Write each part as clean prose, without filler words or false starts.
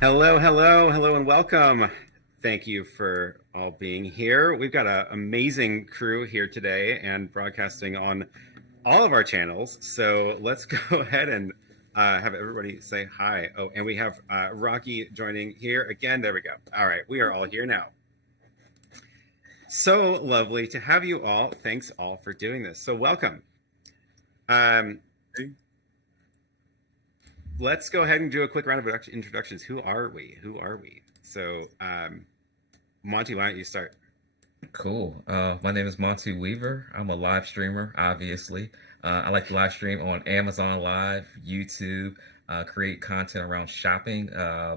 Hello, hello, hello, and welcome. Thank you for all being here. We've got an amazing crew here today and broadcasting on all of our channels. So let's go ahead and have everybody say hi. Oh, and we have Rocky joining here again. There we go. All right, we are all here now. So lovely to have you all. Thanks all for doing this. So welcome. Let's go ahead and do a quick round of introductions. Who are we? Who are we? So, Monty, why don't you start? Cool. My name is Monty Weaver. I'm a live streamer, obviously. I like to live stream on Amazon Live, YouTube, create content around shopping.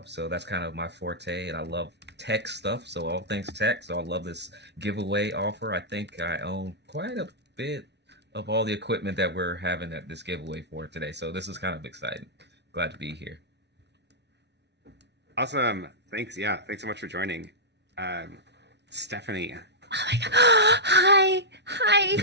So that's kind of my forte, and I love tech stuff. So all things tech. So I love this giveaway offer. I think I own quite a bit of all the equipment that we're having at this giveaway for today. So this is kind of exciting. Glad to be here. Awesome. Thanks. Yeah. Thanks so much for joining. Stephanie. Oh my God. Hi. Hi.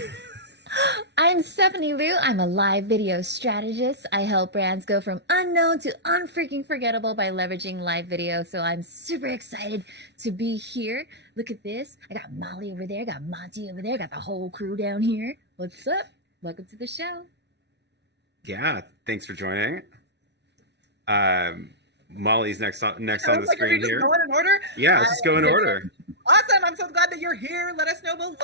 I'm Stephanie Liu. I'm a live video strategist. I help brands go from unknown to unfreaking forgettable by leveraging live video. So I'm super excited to be here. Look at this. I got Molly over there, got Monty over there, got the whole crew down here. What's up? Welcome to the show. Yeah. Thanks for joining. Molly's next on the screen here. Going in order? Yeah, let's just go in order. Awesome. I'm so glad that you're here. Let us know below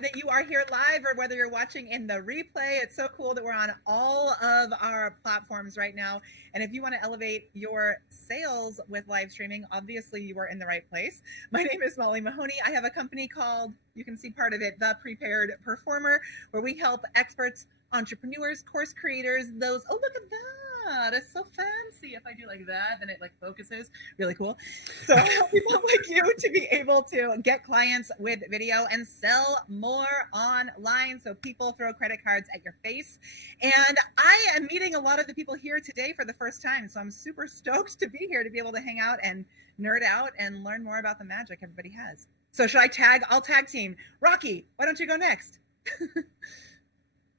that you are here live or whether you're watching in the replay. It's so cool that we're on all of our platforms right now. And if you want to elevate your sales with live streaming, obviously you are in the right place. My name is Molly Mahoney. I have a company called, you can see part of it, The Prepared Performer, where we help experts, entrepreneurs, course creators, those, oh, look at that. It's so fancy. If I do like that, then it like focuses. Really cool. So I help people like you to be able to get clients with video and sell more online. So people throw credit cards at your face. And I am meeting a lot of the people here today for the first time. So I'm super stoked to be here to be able to hang out and nerd out and learn more about the magic everybody has. So should I tag? I'll tag team. Rocky, why don't you go next?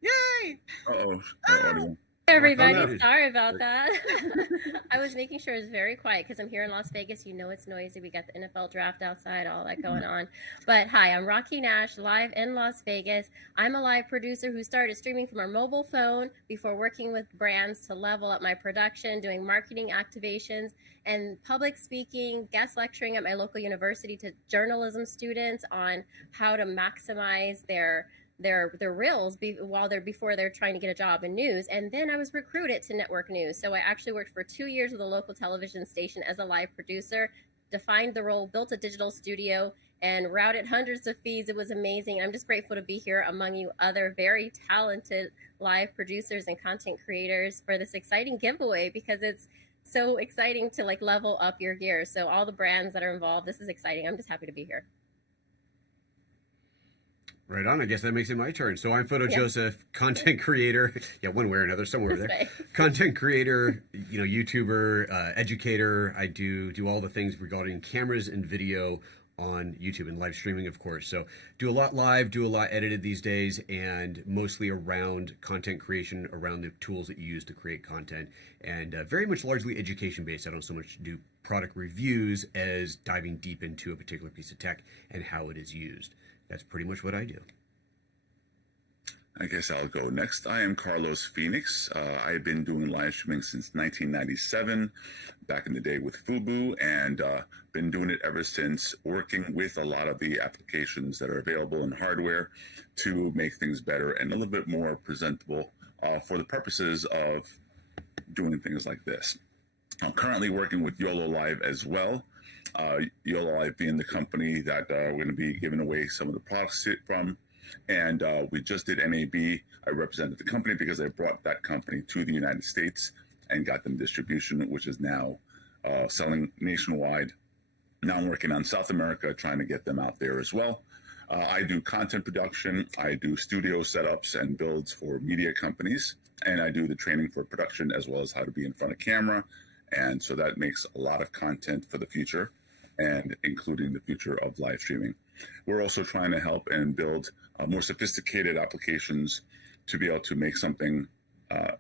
Yay! Uh-oh. Everybody, Oh, no. sorry about that. I was making sure it was very quiet because I'm here in Las Vegas. You know it's noisy. We got the NFL draft outside, all that going on. But hi, I'm Rocky Nash, live in Las Vegas. I'm a live producer who started streaming from our mobile phone before working with brands to level up my production, doing marketing activations and public speaking, guest lecturing at my local university to journalism students on how to maximize their reels before they're trying to get a job in news. And then I was recruited to network news. So I actually worked for 2 years with a local television station as a live producer, defined the role, built a digital studio, and routed hundreds of feeds. It was amazing. I'm just grateful to be here among you other very talented live producers and content creators for this exciting giveaway, because it's so exciting to like level up your gear. So all the brands that are involved, this is exciting. I'm just happy to be here. Right on. I guess that makes it my turn. So I'm Photo Joseph, content creator. Yeah, one way or another, somewhere over there. Content creator, YouTuber, educator. I do all the things regarding cameras and video on YouTube and live streaming, of course. So do a lot live, do a lot edited these days, and mostly around content creation, around the tools that you use to create content, and very much largely education based. I don't so much do product reviews as diving deep into a particular piece of tech and how it is used. That's pretty much what I do. I guess I'll go next. I am Carlos Phoenix. I've been doing live streaming since 1997, back in the day with Fubu, and been doing it ever since, working with a lot of the applications that are available in hardware to make things better and a little bit more presentable for the purposes of doing things like this. I'm currently working with YOLO Live as well. YOLO Live being the company that we're going to be giving away some of the products from. And we just did NAB. I represented the company because I brought that company to the United States and got them distribution, which is now selling nationwide. Now I'm working on South America, trying to get them out there as well. I do content production. I do studio setups and builds for media companies. And I do the training for production as well as how to be in front of camera. And so that makes a lot of content for the future, and including the future of live streaming. We're also trying to help and build more sophisticated applications to be able to make something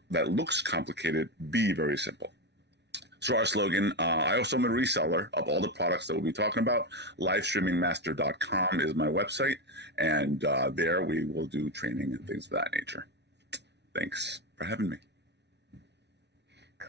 that looks complicated be very simple. So our slogan, I also am a reseller of all the products that we'll be talking about. Livestreamingmaster.com is my website, and there we will do training and things of that nature. Thanks for having me.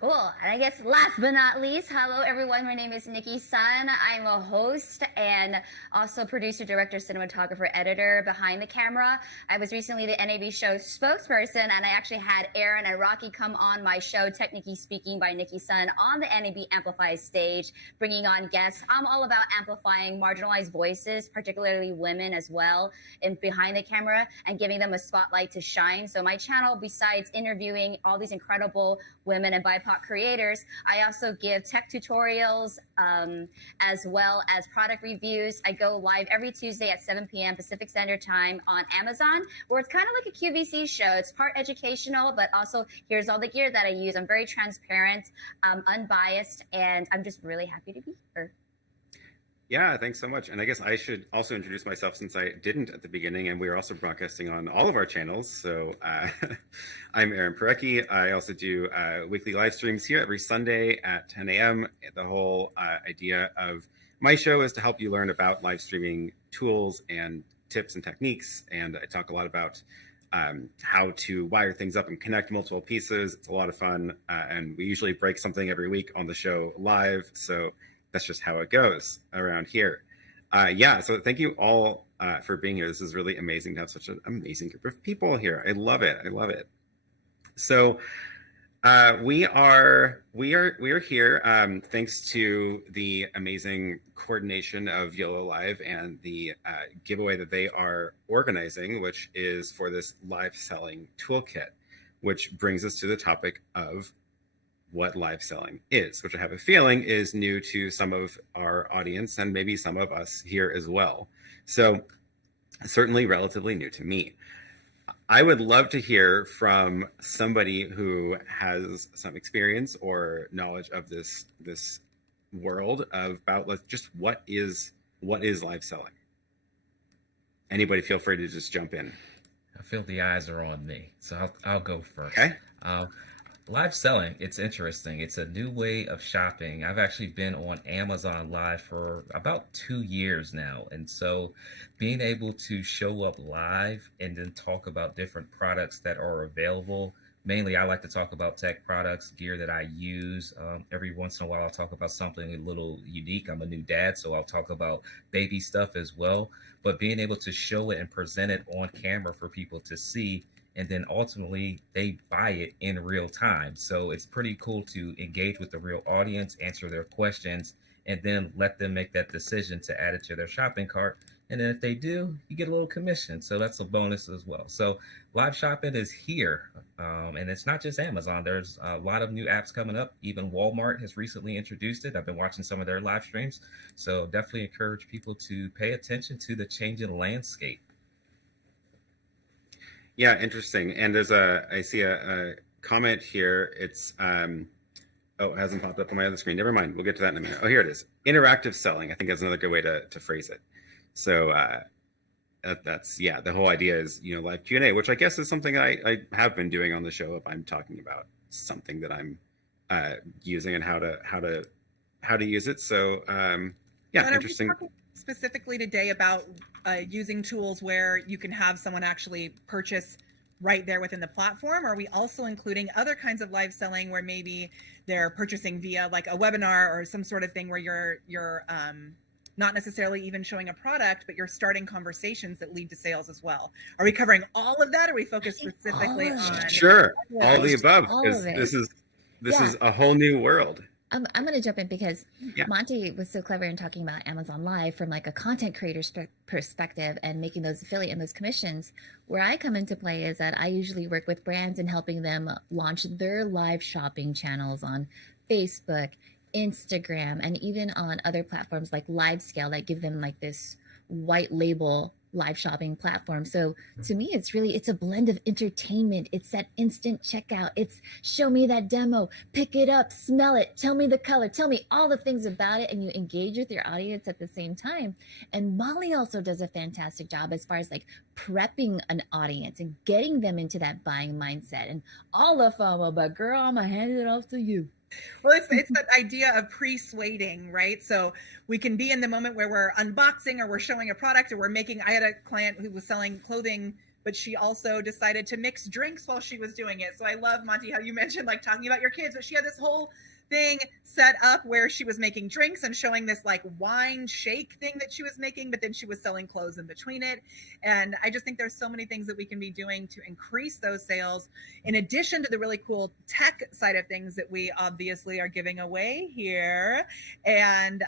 Cool. And I guess last but not least, hello everyone. My name is Nicki Sun. I'm a host and also producer, director, cinematographer, editor behind the camera. I was recently the NAB show spokesperson, and I actually had Aaron and Rocky come on my show, TechNicki Speaking by Nicki Sun, on the NAB Amplify stage, bringing on guests. I'm all about amplifying marginalized voices, particularly women as well, and behind the camera, and giving them a spotlight to shine. So my channel, besides interviewing all these incredible women and BIPOC creators, I also give tech tutorials as well as product reviews. I go live every Tuesday at 7 p.m. Pacific Standard Time on Amazon, where it's kind of like a QVC show. It's part educational, but also here's all the gear that I use. I'm very transparent, unbiased, and I'm just really happy to be here. Yeah, thanks so much. And I guess I should also introduce myself, since I didn't at the beginning, and we are also broadcasting on all of our channels. So I'm Aaron Pirecki. I also do weekly live streams here every Sunday at 10 a.m. The whole idea of my show is to help you learn about live streaming tools and tips and techniques. And I talk a lot about how to wire things up and connect multiple pieces. It's a lot of fun. And we usually break something every week on the show live. So that's just how it goes around here. Yeah, so thank you all for being here. This is really amazing to have such an amazing group of people here. I love it. I love it. So we are here thanks to the amazing coordination of YOLO Live and the giveaway that they are organizing, which is for this live selling toolkit, which brings us to the topic of what live selling is, which I have a feeling is new to some of our audience and maybe some of us here as well. So certainly relatively new to me. I would love to hear from somebody who has some experience or knowledge of this world about just what is live selling. Anybody feel free to just jump in. I feel the eyes are on me, so I'll go first. Okay. Live selling, it's interesting. It's a new way of shopping. I've actually been on Amazon Live for about 2 years now. And so being able to show up live and then talk about different products that are available. Mainly, I like to talk about tech products, gear that I use. Every once in a while, I'll talk about something a little unique. I'm a new dad, so I'll talk about baby stuff as well. But being able to show it and present it on camera for people to see, and then ultimately they buy it in real time. So it's pretty cool to engage with the real audience, answer their questions, and then let them make that decision to add it to their shopping cart. And then if they do, you get a little commission. So that's a bonus as well. So live shopping is here. And it's not just Amazon. There's a lot of new apps coming up. Even Walmart has recently introduced it. I've been watching some of their live streams. So definitely encourage people to pay attention to the changing landscape. Yeah, interesting. And I see a comment here. It's, it hasn't popped up on my other screen. Never mind. We'll get to that in a minute. Oh, here it is. Interactive selling. I think that's another good way to phrase it. So that's, yeah, the whole idea is, live Q&A, which I guess is something I have been doing on the show if I'm talking about something that I'm using and how to use it. So, yeah, and interesting. Are we talking specifically today about using tools where you can have someone actually purchase right there within the platform? Or are we also including other kinds of live selling where maybe they're purchasing via like a webinar or some sort of thing where you're not necessarily even showing a product, but you're starting conversations that lead to sales as well? Are we covering all of that, or are we focused specifically on? Sure, all the above, because this is a whole new world. I'm going to jump in because Yeah. Monty was so clever in talking about Amazon Live from like a content creator's perspective and making those affiliate and those commissions. Where I come into play is that I usually work with brands and helping them launch their live shopping channels on Facebook, Instagram, and even on other platforms like LiveScale that give them like this white label live shopping platform. So to me, it's a blend of entertainment. It's that instant checkout. It's show me that demo, pick it up, smell it, tell me the color, tell me all the things about it, and you engage with your audience at the same time. And Molly also does a fantastic job as far as like prepping an audience and getting them into that buying mindset and all the FOMO, but girl, I'm gonna hand it off to you. Well, it's that idea of pre-suading, right? So we can be in the moment where we're unboxing or we're showing a product or we're making. I had a client who was selling clothing, but she also decided to mix drinks while she was doing it. So I love, Monty, how you mentioned like talking about your kids, but she had this whole thing set up where she was making drinks and showing this like wine shake thing that she was making, but then she was selling clothes in between it. And I just think there's so many things that we can be doing to increase those sales, in addition to the really cool tech side of things that we obviously are giving away here. And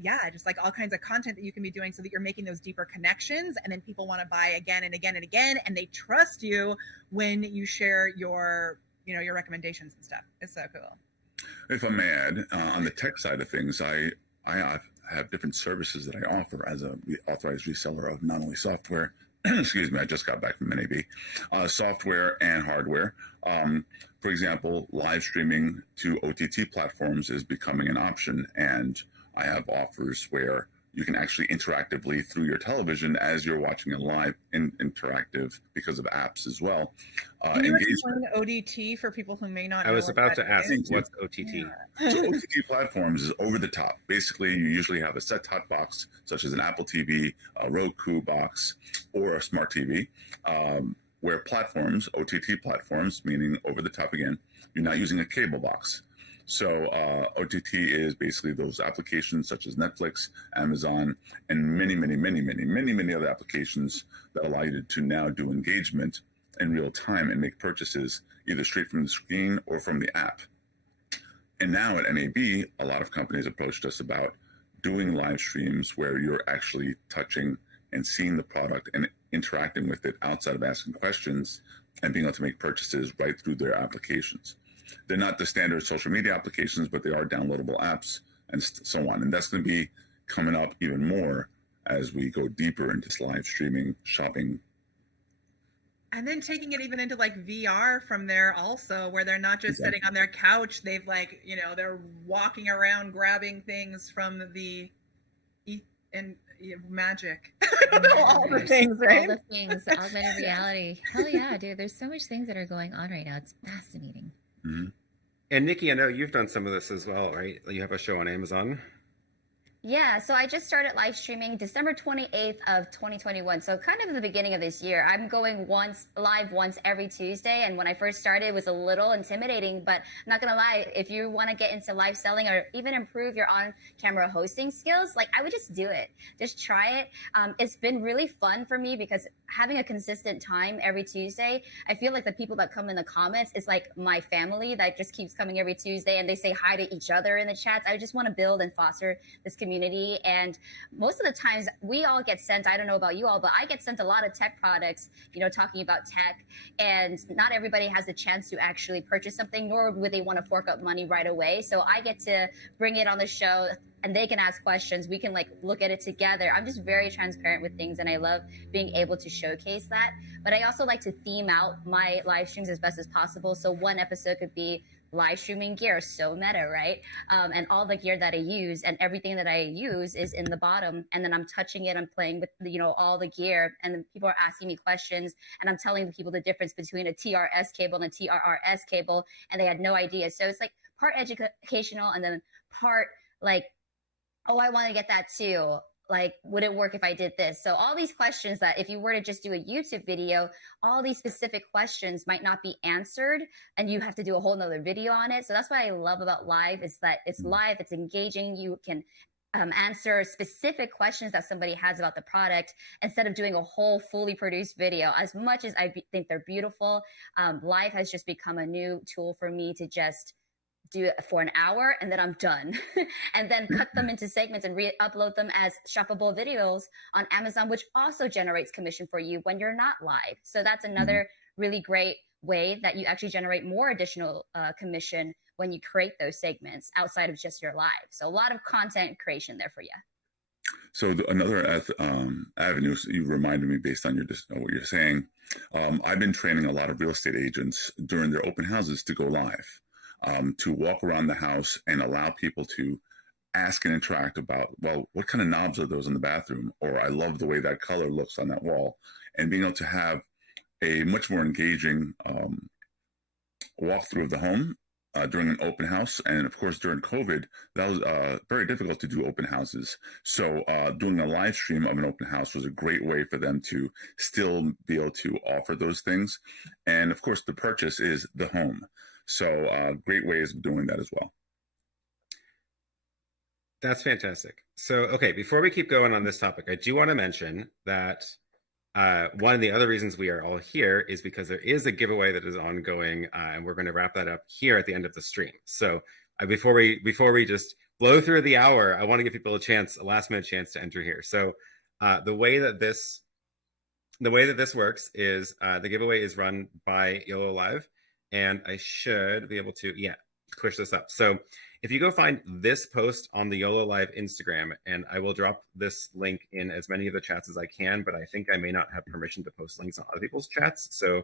yeah, just like all kinds of content that you can be doing so that you're making those deeper connections, and then people want to buy again and again and again, and they trust you when you share your, you know, your recommendations and stuff. It's so cool. If I may add, on the tech side of things, I have different services that I offer as a authorized reseller of not only software, excuse me, I just got back from NAB, software and hardware. For example, live streaming to OTT platforms is becoming an option, and I have offers where you can actually interactively through your television as you're watching a live interactive because of apps as well. Can you explain ODT for people who may not know? I was about to ask, what's OTT? Yeah. So OTT platforms is over the top. Basically, you usually have a set-top box, such as an Apple TV, a Roku box, or a smart TV, where platforms, OTT platforms, meaning over the top again, you're not using a cable box. So OTT is basically those applications such as Netflix, Amazon, and many other applications that allow you to now do engagement in real time and make purchases either straight from the screen or from the app. And now at NAB, a lot of companies approached us about doing live streams where you're actually touching and seeing the product and interacting with it outside of asking questions and being able to make purchases right through their applications. They're not the standard social media applications, but they are downloadable apps and so on. And that's going to be coming up even more as we go deeper into live streaming, shopping. And then taking it even into like VR from there also, where they're not just sitting on their couch. They've like, you know, they're walking around grabbing things from the magic. I don't know, all the things, right? All the things, augmented reality. Hell yeah, dude. There's so much things that are going on right now. It's fascinating. Mm-hmm. And Nikki, I know you've done some of this as well, right? You have a show on Amazon. Yeah, so I just started live streaming December 28th of 2021. So kind of the beginning of this year. I'm going live once every Tuesday. And when I first started, it was a little intimidating, but I'm not going to lie. If you want to get into live selling or even improve your on-camera hosting skills, like I would just do it. Just try it. It's been really fun for me because having a consistent time every Tuesday, I feel like the people that come in the comments is like my family that just keeps coming every Tuesday and they say hi to each other in the chats. I just want to build and foster this community. And most of the times we all get sent, I don't know about you all, but I get sent a lot of tech products, you know, talking about tech, and not everybody has the chance to actually purchase something, nor would they want to fork up money right away. So I get to bring it on the show and they can ask questions. We can like look at it together. I'm just very transparent with things and I love being able to showcase that. But I also like to theme out my live streams as best as possible. So one episode could be live streaming gear, so meta, right? And all the gear that I use and everything that I use is in the bottom. And then I'm touching it, I'm playing with, you know, all the gear. And then people are asking me questions and I'm telling the people the difference between a TRS cable and a TRRS cable. And they had no idea. So it's like part educational and then part like, oh, I want to get that too. Like, would it work if I did this? So all these questions that if you were to just do a YouTube video, all these specific questions might not be answered and you have to do a whole nother video on it. So that's what I love about live is that it's live, it's engaging. You can answer specific questions that somebody has about the product instead of doing a whole fully produced video. As much as I think they're beautiful, live has just become a new tool for me to just do it for an hour and then I'm done and then cut them into segments and re-upload them as shoppable videos on Amazon, which also generates commission for you when you're not live. So that's another really great way that you actually generate more additional commission when you create those segments outside of just your live. So a lot of content creation there for you. So another avenue, you reminded me based on what you're saying, I've been training a lot of real estate agents during their open houses to go live. To walk around the house and allow people to ask and interact about, well, what kind of knobs are those in the bathroom? Or I love the way that color looks on that wall. And being able to have a much more engaging walkthrough of the home during an open house. And of course, during COVID, that was very difficult to do open houses. So doing a live stream of an open house was a great way for them to still be able to offer those things. And of course, the purchase is the home. So great ways of doing that as well. That's fantastic. So, okay, before we keep going on this topic, I do want to mention that one of the other reasons we are all here is because there is a giveaway that is ongoing, and we're going to wrap that up here at the end of the stream. So, before we just blow through the hour, I want to give people a last minute chance to enter here. So, the way that this works is the giveaway is run by YOLO Live, and I should be able to push this up. So if you go find this post on the YOLO Live Instagram, and I will drop this link in as many of the chats as I can, but I think I may not have permission to post links on other people's chats. So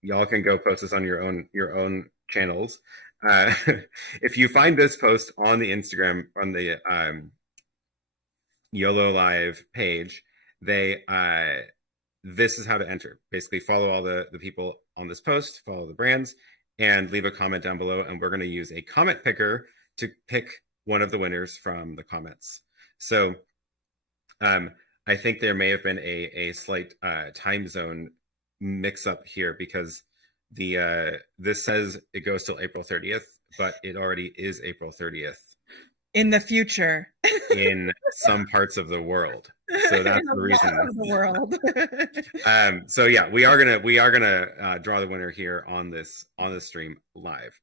y'all can go post this on your own channels. If you find this post on the Instagram, on the YOLO Live page, this is how to enter. Basically, follow all the people on this post, follow the brands, and leave a comment down below. And we're going to use a comment picker to pick one of the winners from the comments. So I think there may have been a slight time zone mix up here, because this says it goes till April 30th, but it already is April 30th. In the future. In some parts of the world. So that's the reason. The world. So yeah, we are gonna draw the winner here on this stream live,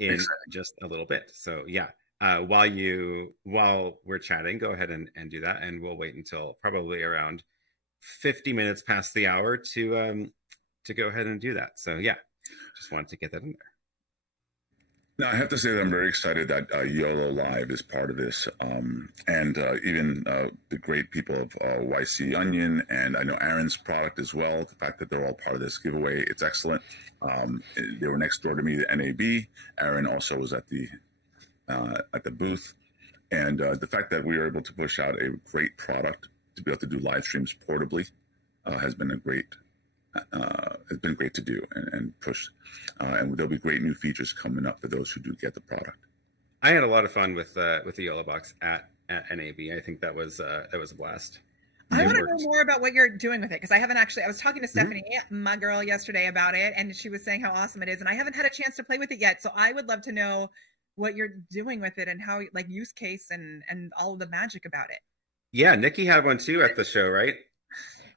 in just a little bit. So yeah, while we're chatting, go ahead and do that, and we'll wait until probably around 50 minutes past the hour to go ahead and do that. So yeah, just wanted to get that in there. Now, I have to say that I'm very excited that YOLO Live is part of this, and even the great people of YC Onion, and I know Aaron's product as well. The fact that they're all part of this giveaway, it's excellent. They were next door to me, the NAB. Aaron also was at the booth, and the fact that we were able to push out a great product to be able to do live streams portably has been it's been great to do and push, and there'll be great new features coming up for those who do get the product. I had a lot of fun with the YOLO box at NAB. I think that was a blast. I want to know more about what you're doing with it, because I haven't actually. I was talking to Stephanie, my girl, yesterday about it, and she was saying how awesome it is, and I haven't had a chance to play with it yet. So I would love to know what you're doing with it and how, like, use case and all of the magic about it. Yeah, Nicki had one too at the show, right?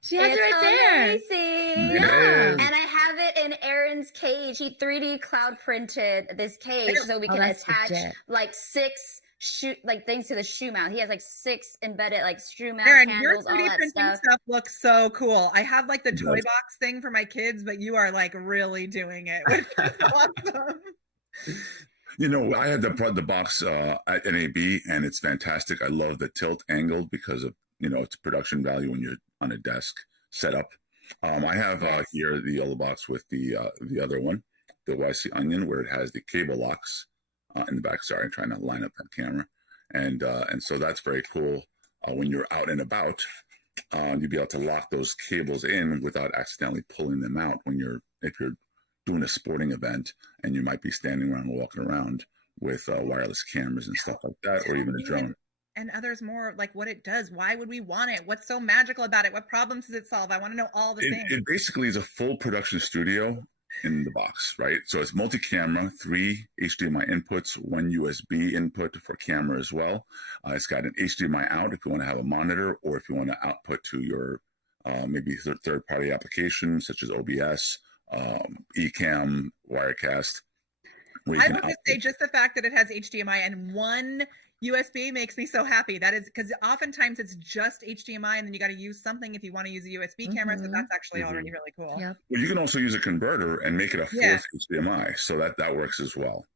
She has it right there. Amazing. Yeah. And I have it in Aaron's cage. He 3D cloud printed this cage so we can attach legit. like 6 things to the shoe mount. He has like 6 embedded like shoe mount Aaron, handles, your all 3D that printing stuff looks so cool. I have like the toy box thing for my kids, but you are like really doing it, which is awesome. You know, I had the box at NAB, and it's fantastic. I love the tilt angle because of, its production value when you're on a desk setup. I have here the yellow box with the other one, the YC Onion, where it has the cable locks in the back. Sorry, I'm trying to line up that camera, and so that's very cool. When you're out and about, you'll be able to lock those cables in without accidentally pulling them out if you're doing a sporting event and you might be standing around and walking around with wireless cameras and stuff like that, or even a drone. And others more, like what it does. Why would we want it? What's so magical about it? What problems does it solve? I want to know all the things. It basically is a full production studio in the box, right? So it's multi-camera, 3 HDMI inputs, 1 USB input for camera as well. It's got an HDMI out if you want to have a monitor, or if you want to output to your maybe third-party applications such as OBS, Ecamm, Wirecast. I would just say just the fact that it has HDMI and 1 USB makes me so happy. That is because oftentimes it's just HDMI, and then you got to use something if you want to use a USB camera. So that's actually already really cool. Yep. Well, you can also use a converter and make it a 4th HDMI, so that works as well.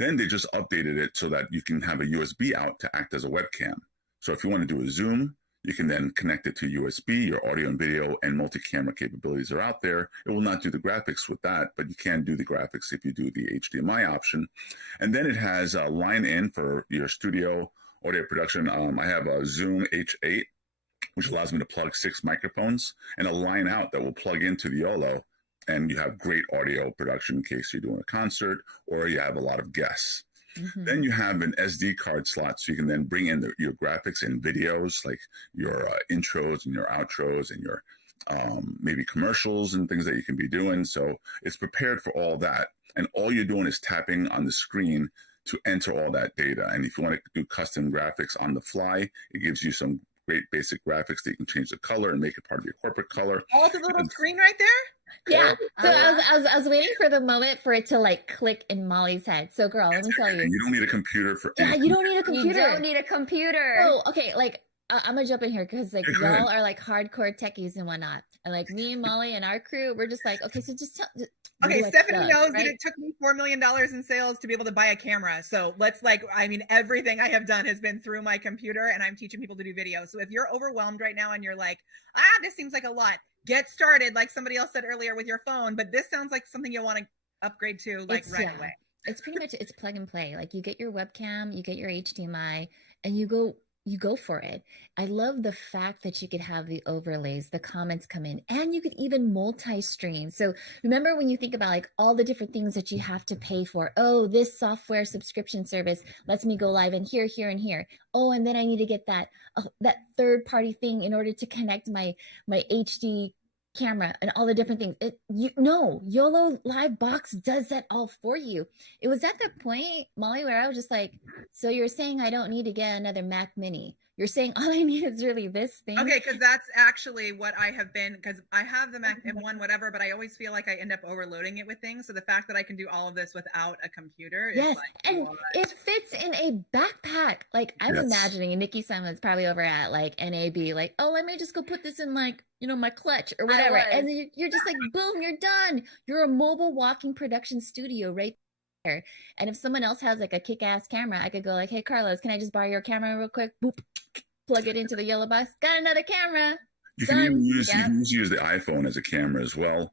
Then they just updated it so that you can have a USB out to act as a webcam. So if you want to do a Zoom, you can then connect it to USB. Your audio and video and multi-camera capabilities are out there. It will not do the graphics with that, but you can do the graphics if you do the HDMI option. And then it has a line in for your studio audio production. I have a Zoom H8, which allows me to plug 6 microphones, and a line out that will plug into the YOLO and you have great audio production in case you're doing a concert or you have a lot of guests. Then you have an SD card slot, so you can then bring in your graphics and videos, like your intros and your outros and your maybe commercials and things that you can be doing. So it's prepared for all that. And all you're doing is tapping on the screen to enter all that data. And if you want to do custom graphics on the fly, it gives you some great basic graphics that you can change the color and make it part of your corporate color. Oh, the little screen right there? Yeah. So I was waiting for the moment for it to like click in Molly's head. So girl, let me tell you. You don't need a computer for anything. You don't need a computer. You don't need a computer. Oh, okay. Like I'm gonna jump in here because like Yeah, y'all are like hardcore techies and whatnot, and like me and Molly and our crew, we're just like, okay, so just tell. Okay, what's Stephanie up, knows right? that it took me $4 million in sales to be able to buy a camera. So let's everything I have done has been through my computer, and I'm teaching people to do video. So if you're overwhelmed right now and you're like, this seems like a lot, get started, like somebody else said earlier, with your phone. But this sounds like something you'll want to upgrade to right away. It's pretty much, it's plug and play. Like you get your webcam, you get your HDMI, and you go for it. I love the fact that you could have the overlays, the comments come in, and you could even multi-stream. So remember when you think about like all the different things that you have to pay for. Oh, this software subscription service lets me go live in here, here, and here. Oh, and then I need to get that third-party thing in order to connect my HD camera and all the different things. YOLO Live Box does that all for you. It was at that point, Molly, where I was just like, so you're saying I don't need to get another Mac Mini? You're saying all I need is really this thing? Okay, because that's actually what I have been, because I have the Mac M1, whatever, but I always feel like I end up overloading it with things. So the fact that I can do all of this without a computer is yes, like, and it fits in a backpack. Like I'm imagining Nicki Sun is probably over at like NAB, like, oh, let me just go put this in like, my clutch or whatever. And then you're just like, boom, you're done. You're a mobile walking production studio right there. And if someone else has like a kick-ass camera, I could go like, hey, Carlos, can I just borrow your camera real quick? Boop, plug it into the yellow box. Got another camera. You can even use the iPhone as a camera as well.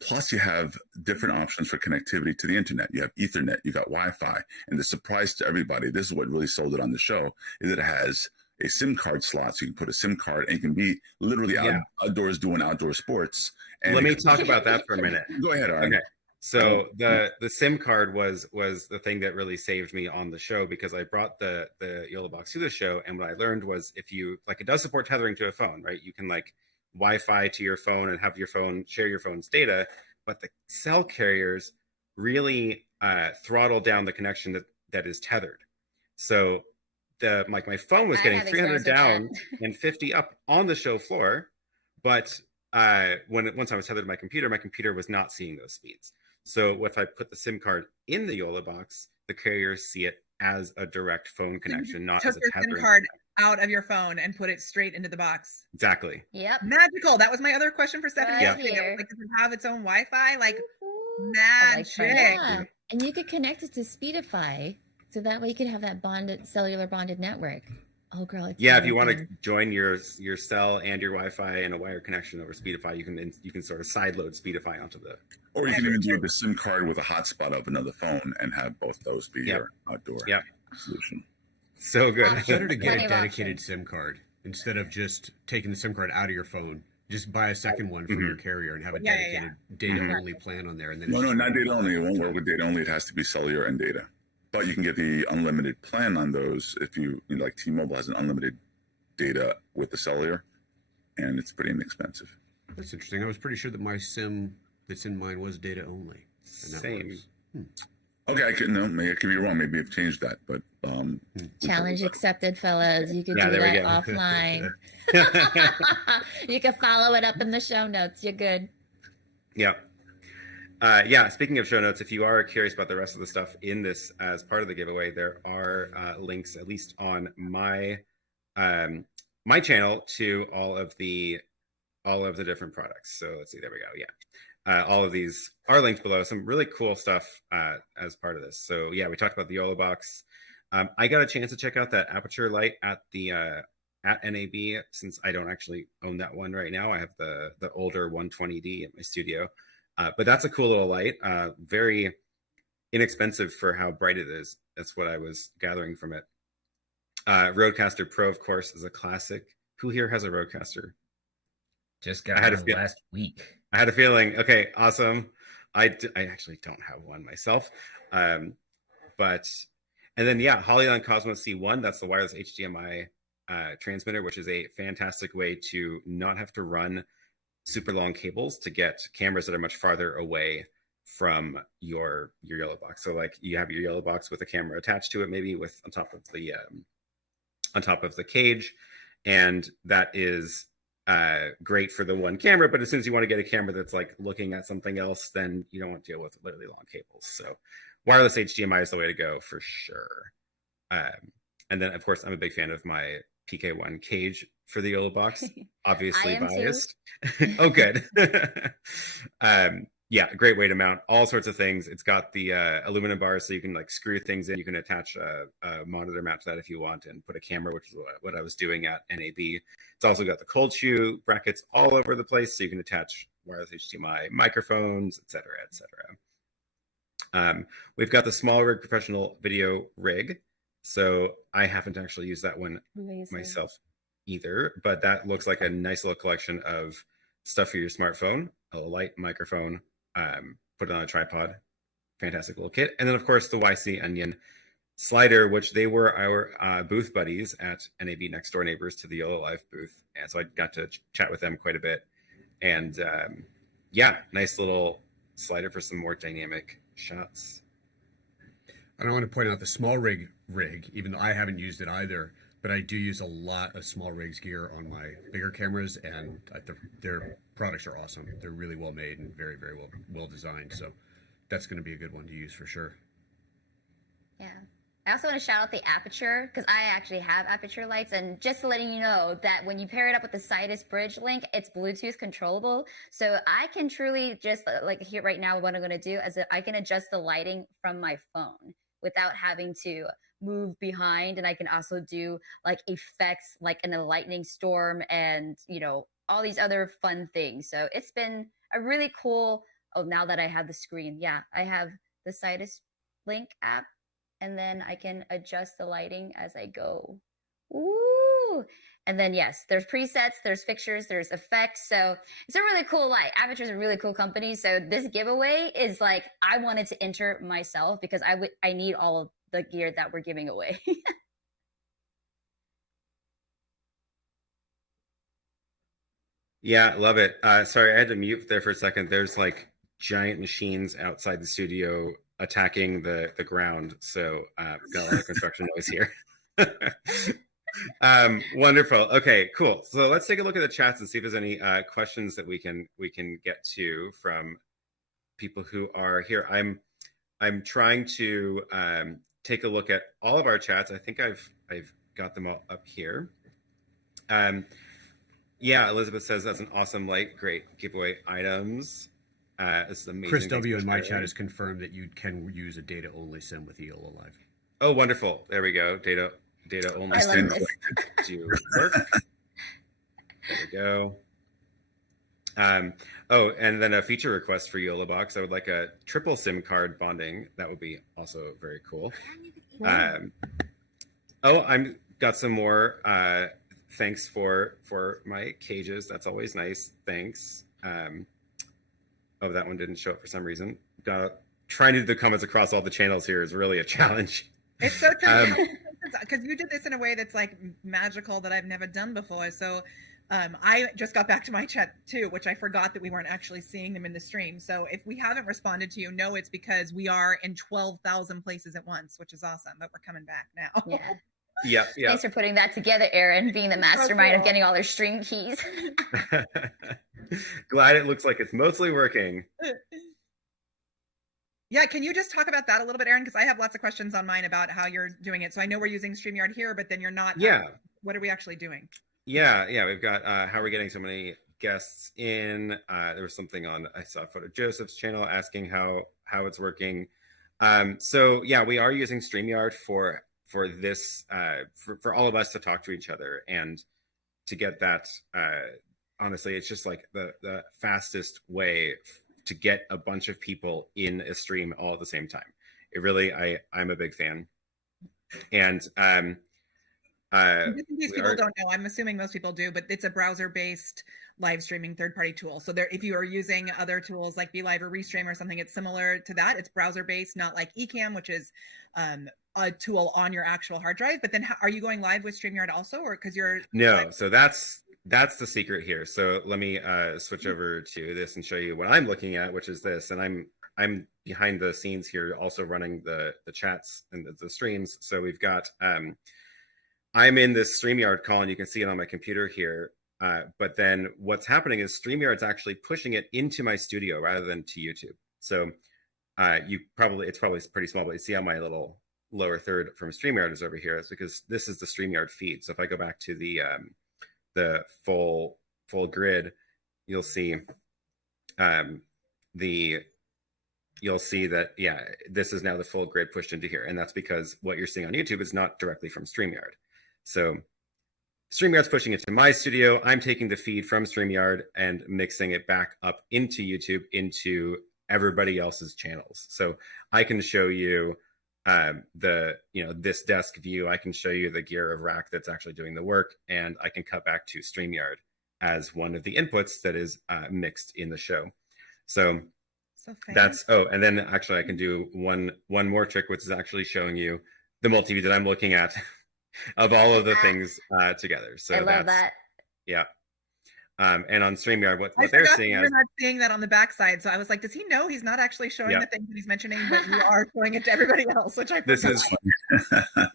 Plus, you have different options for connectivity to the internet. You have Ethernet, you got Wi-Fi, and the surprise to everybody, this is what really sold it on the show, is that it has a SIM card slot, so you can put a SIM card and you can be literally outdoors doing outdoor sports. And let me talk about that for a minute. Go ahead, Aaron. Okay. So the SIM card was the thing that really saved me on the show, because I brought the YOLO box to the show, and what I learned was, if you like, it does support tethering to a phone, right? You can like Wi-Fi to your phone and have your phone share your phone's data, but the cell carriers really throttle down the connection that is tethered. So my phone was getting 300 down and 50 up on the show floor, but once I was tethered to my computer was not seeing those speeds. So if I put the SIM card in the YOLO box, the carriers see it as a direct phone connection, not as a tethering. SIM card out of your phone and put it straight into the box. Exactly. Yep. Magical. That was my other question for Stephanie. Right Like, does it have its own Wi-Fi? Like, Magic. magic. And you could connect it to Speedify, so that way you could have that cellular bonded network. Oh, girl, it's if you want to join your cell and your Wi-Fi and a wire connection over Speedify, you can sort of sideload Speedify onto the. Or you can even do the SIM card with a hotspot of another phone and have both those be your outdoor solution. So good. It's better to get a dedicated SIM card instead of just taking the SIM card out of your phone. Just buy a second one from your carrier and have a dedicated data-only plan on there. And then No, not data only. It won't work with data only. It has to be cellular and data. But you can get the unlimited plan on those if you like T-Mobile has an unlimited data with the cellular, and it's pretty inexpensive. That's interesting. I was pretty sure that my SIM that's in mine was data only. Same. Okay, maybe I could be wrong. Maybe I've changed that, but challenge accepted, fellas. You can do that offline. You can follow it up in the show notes. You're good. Yeah. Speaking of show notes, if you are curious about the rest of the stuff in this as part of the giveaway, there are links, at least on my my channel, to all of the different products. So let's see, there we go. All of these are linked below. Some really cool stuff as part of this. So we talked about the YOLO box. I got a chance to check out that aperture light at the at NAB, since I don't actually own that one right now. I have the older 120D at my studio. But that's a cool little light, very inexpensive for how bright it is. That's what I was gathering from it. Rodecaster Pro, of course, is a classic. Who here has a Rodecaster? Just I got had a one feel- last week. I had a feeling. Okay, awesome. I actually don't have one myself, but and then yeah, Hollyland Cosmos C1. That's the wireless HDMI transmitter, which is a fantastic way to not have to run super long cables to get cameras that are much farther away from your yellow box. So like you have your yellow box with a camera attached to it, maybe with on top of the cage, and that is great for the one camera. But as soon as you want to get a camera that's like looking at something else, then you don't want to deal with literally long cables. So wireless HDMI is the way to go for sure. And then of course I'm a big fan of my PK1 cage for the YOLO box, obviously biased. Oh, good. Yeah, great way to mount all sorts of things. It's got the aluminum bars, so you can like screw things in. You can attach a monitor mount to that if you want, and put a camera, which is what I was doing at NAB. It's also got the cold shoe brackets all over the place, so you can attach wireless HDMI microphones, etc., etc. We've got the small rig professional video rig. So I haven't actually used that one myself either, but that looks like a nice little collection of stuff for your smartphone, a light microphone, put it on a tripod, fantastic little kit. And then of course the YC Onion slider, which they were our booth buddies at NAB, next door neighbors to the YOLO Live booth. And so I got to chat with them quite a bit. And yeah, nice little slider for some more dynamic shots. And I want to point out the small rig, even though I haven't used it either, but I do use a lot of small rigs gear on my bigger cameras, and their products are awesome. They're really well made and very, very well designed. So that's going to be a good one to use for sure. Yeah. I also want to shout out the aperture, because I actually have aperture lights, and just letting you know that when you pair it up with the Sidus Bridge link, it's Bluetooth controllable. So I can truly just, like here right now, what I'm going to do is I can adjust the lighting from my phone without having to move behind. And I can also do like effects like in a lightning storm and, you know, all these other fun things. So it's been a really cool, oh, now that I have the screen, yeah, I have the Sidus Link app, and then I can adjust the lighting as I go. Ooh. And then, yes, there's presets, there's fixtures, there's effects. So it's a really cool light. Aperture is a really cool company. So this giveaway is like, I wanted to enter myself because I need all of the gear that we're giving away. Yeah, love it. Sorry, I had to mute there for a second. There's like giant machines outside the studio attacking the ground. So got a lot of construction noise here. Wonderful. Okay, cool. So let's take a look at the chats and see if there's any questions that we can get to from people who are here. I'm trying to take a look at all of our chats. I think I've got them all up here. Yeah, Elizabeth says that's an awesome light. Great giveaway items. This is amazing. Chris W in my chat has confirmed that you can use a data only sim with YOLO Live. Oh, wonderful. There we go. Data only sim do work. There we go. Oh, and then a feature request for YOLO Box. I would like a triple SIM card bonding. That would be also very cool. Oh, I'm got some more. Thanks for my cages. That's always nice. Thanks. Oh, that one didn't show up for some reason. Trying to do the comments across all the channels here is really a challenge. It's so tricky because you did this in a way that's like magical that I've never done before. So I just got back to my chat too, which I forgot that we weren't actually seeing them in the stream. So if we haven't responded to you, know it's because we are in 12,000 places at once, which is awesome. But we're coming back now. Yeah. Yeah. Thanks for putting that together, Aaron, being the mastermind of getting all their stream keys. Glad it looks like it's mostly working. Yeah, can you just talk about that a little bit, Aaron? Because I have lots of questions on mine about how you're doing it. So I know we're using StreamYard here, but then you're not. Yeah. What are we actually doing? Yeah. We've got how we're getting so many guests in. There was something on, I saw Photo Joseph's channel asking how it's working. So yeah, we are using StreamYard for this, for all of us to talk to each other and to get that. Honestly, it's just like the fastest way to get a bunch of people in a stream all at the same time. It really, I'm a big fan. And Just in case people don't know, I'm assuming most people do, but it's a browser-based live streaming third-party tool. So there, if you are using other tools like BeLive or Restream or something, it's similar to that. It's browser-based, not like Ecamm, which is a tool on your actual hard drive. But then, are you going live with StreamYard also, or because you're no? So that's the secret here. So let me switch over to this and show you what I'm looking at, which is this. And I'm behind the scenes here, also running the chats and the streams. So we've got I'm in this StreamYard call, and you can see it on my computer here. But then what's happening is StreamYard's actually pushing it into my studio rather than to YouTube. So it's probably pretty small, but you see how my little lower third from StreamYard is over here. It's because this is the StreamYard feed. So if I go back to the full grid, you'll see you'll see that, yeah, this is now the full grid pushed into here. And that's because what you're seeing on YouTube is not directly from StreamYard. So StreamYard's pushing it to my studio. I'm taking the feed from StreamYard and mixing it back up into YouTube, into everybody else's channels. So I can show you this desk view. I can show you the gear of rack that's actually doing the work, and I can cut back to StreamYard as one of the inputs that is mixed in the show. So that's, and then actually I can do one more trick, which is actually showing you the multi-view that I'm looking at of all of the things together. So I love that. Yeah. And on StreamYard, what they're seeing you're not seeing that on the backside. So I was like, does he know he's not actually showing the things that he's mentioning, but you are showing it to everybody else, which I think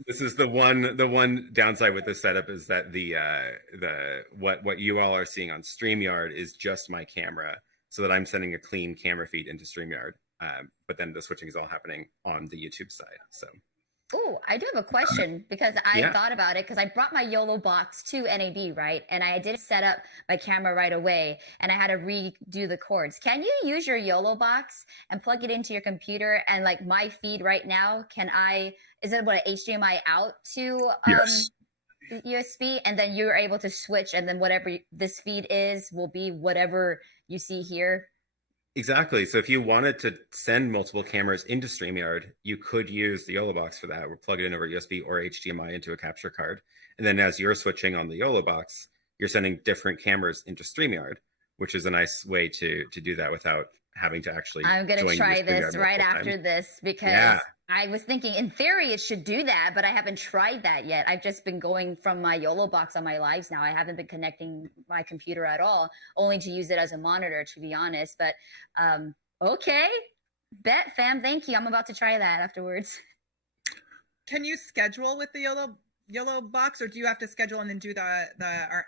this is the one downside with this setup is that what you all are seeing on StreamYard is just my camera, so that I'm sending a clean camera feed into StreamYard. But then the switching is all happening on the YouTube side. So. Oh, I do have a question because I thought about it because I brought my YOLO box to NAB, right? And I didn't set up my camera right away and I had to redo the cords. Can you use your YOLO box and plug it into your computer? And like my feed right now, is it an HDMI out to Yes. USB? And then you're able to switch, and then whatever this feed is will be whatever you see here? Exactly. So if you wanted to send multiple cameras into StreamYard, you could use the YOLO box for that, or plug it in over USB or HDMI into a capture card. And then as you're switching on the YOLO box, you're sending different cameras into StreamYard, which is a nice way to do that without having to actually. I'm going to try this right after this because I was thinking in theory it should do that, but I haven't tried that yet. I've just been going from my YOLO box on my lives now. I haven't been connecting my computer at all, only to use it as a monitor, to be honest. But okay, bet fam, thank you. I'm about to try that afterwards. Can you schedule with the YOLO box, or do you have to schedule and then do the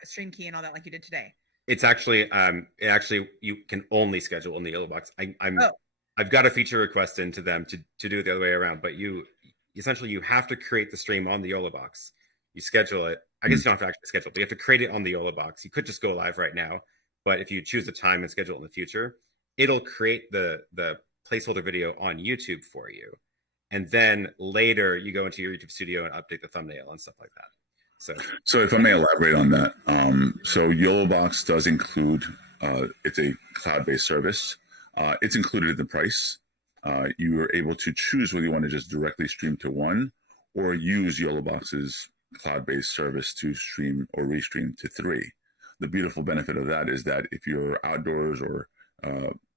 stream key and all that like you did today? It's actually you can only schedule in the YOLO box. I've got a feature request into them to do it the other way around, but you have to create the stream on the YOLO box. You schedule it. I guess you don't have to actually schedule it, but you have to create it on the YOLO box. You could just go live right now, but if you choose the time and schedule it in the future, it'll create the placeholder video on YouTube for you. And then later you go into your YouTube studio and update the thumbnail and stuff like that. So if I may elaborate on that, so YOLO Box does include, it's a cloud-based service. It's included in the price. You are able to choose whether you want to just directly stream to one or use YOLO Box's cloud-based service to stream or restream to 3. The beautiful benefit of that is that if you're outdoors or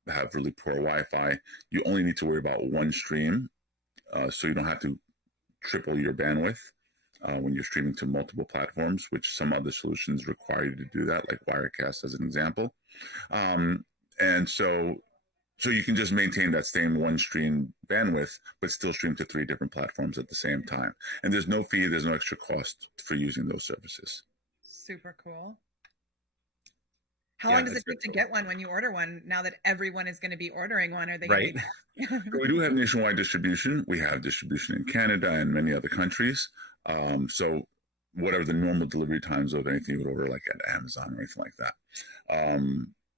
have really poor Wi-Fi, you only need to worry about one stream, so you don't have to triple your bandwidth. When you're streaming to multiple platforms, which some other solutions require you to do that, like Wirecast as an example. And so you can just maintain that same one stream bandwidth, but still stream to 3 different platforms at the same time. And there's no fee, there's no extra cost for using those services. Super cool. How long does it take to get one when you order one, now that everyone is going to be ordering one? Are they right? We do have nationwide distribution. We have distribution in Canada and many other countries. So whatever the normal delivery times of anything you would order, like at Amazon or anything like that.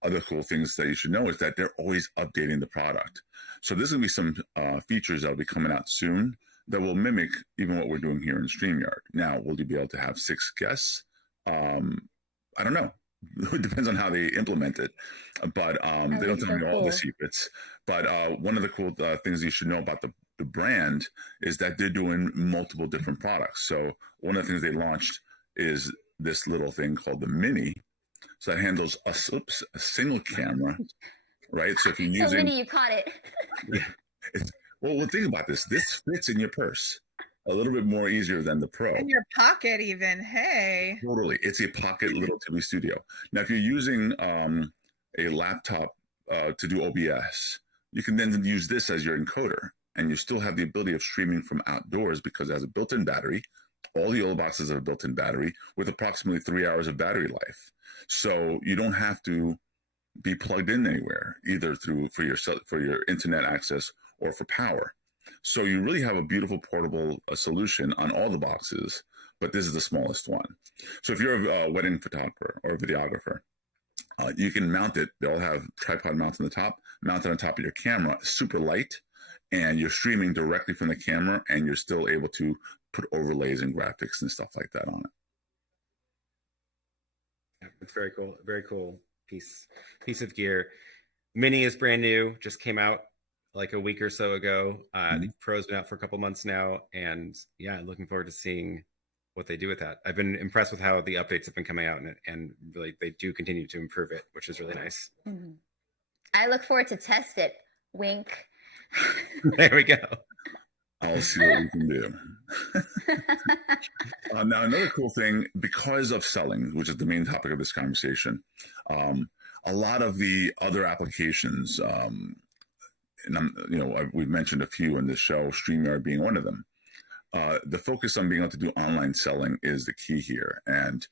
Other cool things that you should know is that they're always updating the product. So there's going to be some features that will be coming out soon that will mimic even what we're doing here in StreamYard. Now, will you be able to have 6 guests? I don't know. It depends on how they implement it, but they don't tell me all the secrets. But one of the cool things you should know about the brand is that they're doing multiple different products. So one of the things they launched is this little thing called the Mini. So that handles a single camera, right? So if you're using, so Mini, you caught it. well, think about this. This fits in your purse a little bit more easier than the Pro. In your pocket, even. Hey. Totally, it's a pocket little TV studio. Now, if you're using a laptop to do OBS, you can then use this as your encoder, and you still have the ability of streaming from outdoors because it has a built-in battery. All the old boxes have a built-in battery with approximately 3 hours of battery life. So you don't have to be plugged in anywhere, either for your internet access or for power. So you really have a beautiful portable solution on all the boxes, but this is the smallest one. So if you're a wedding photographer or a videographer, you can mount it. They all have tripod mounts on the top, mounted on top of your camera, super light, and you're streaming directly from the camera, and you're still able to put overlays and graphics and stuff like that on it. Yeah, it's very cool. Very cool piece of gear. Mini is brand new, just came out like a week or so ago. The Pro's been out for a couple months now, and yeah, looking forward to seeing what they do with that. I've been impressed with how the updates have been coming out, and really they do continue to improve it, which is really nice. Mm-hmm. I look forward to test it. Wink. There we go. I'll see what we can do. Now, another cool thing, because of selling, which is the main topic of this conversation, a lot of the other applications, and we've mentioned a few in this show, StreamYard being one of them. The focus on being able to do online selling is the key here. And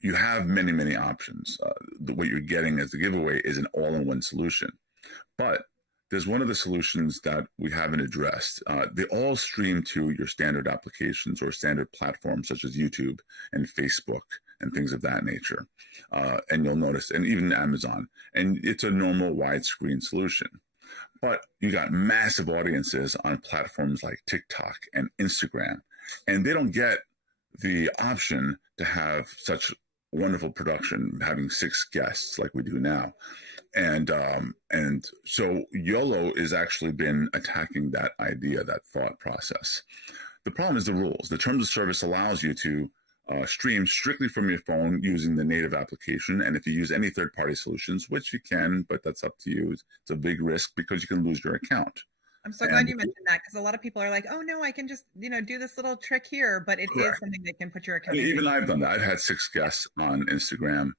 you have many, many options. What you're getting as the giveaway is an all-in-one solution. But there's one of the solutions that we haven't addressed. They all stream to your standard applications or standard platforms such as YouTube and Facebook and things of that nature. And you'll notice, and even Amazon, and it's a normal widescreen solution. But you got massive audiences on platforms like TikTok and Instagram, and they don't get the option to have such wonderful production, having 6 guests like we do now. And so YOLO has actually been attacking that idea, that thought process. The problem is the rules. The terms of service allows you to stream strictly from your phone using the native application. And if you use any third-party solutions, which you can, but that's up to you, it's a big risk because you can lose your account. I'm so glad you mentioned that, because a lot of people are like, oh no, I can just, do this little trick here, but it is something that can put your account. Even I've done that. I've had 6 guests on Instagram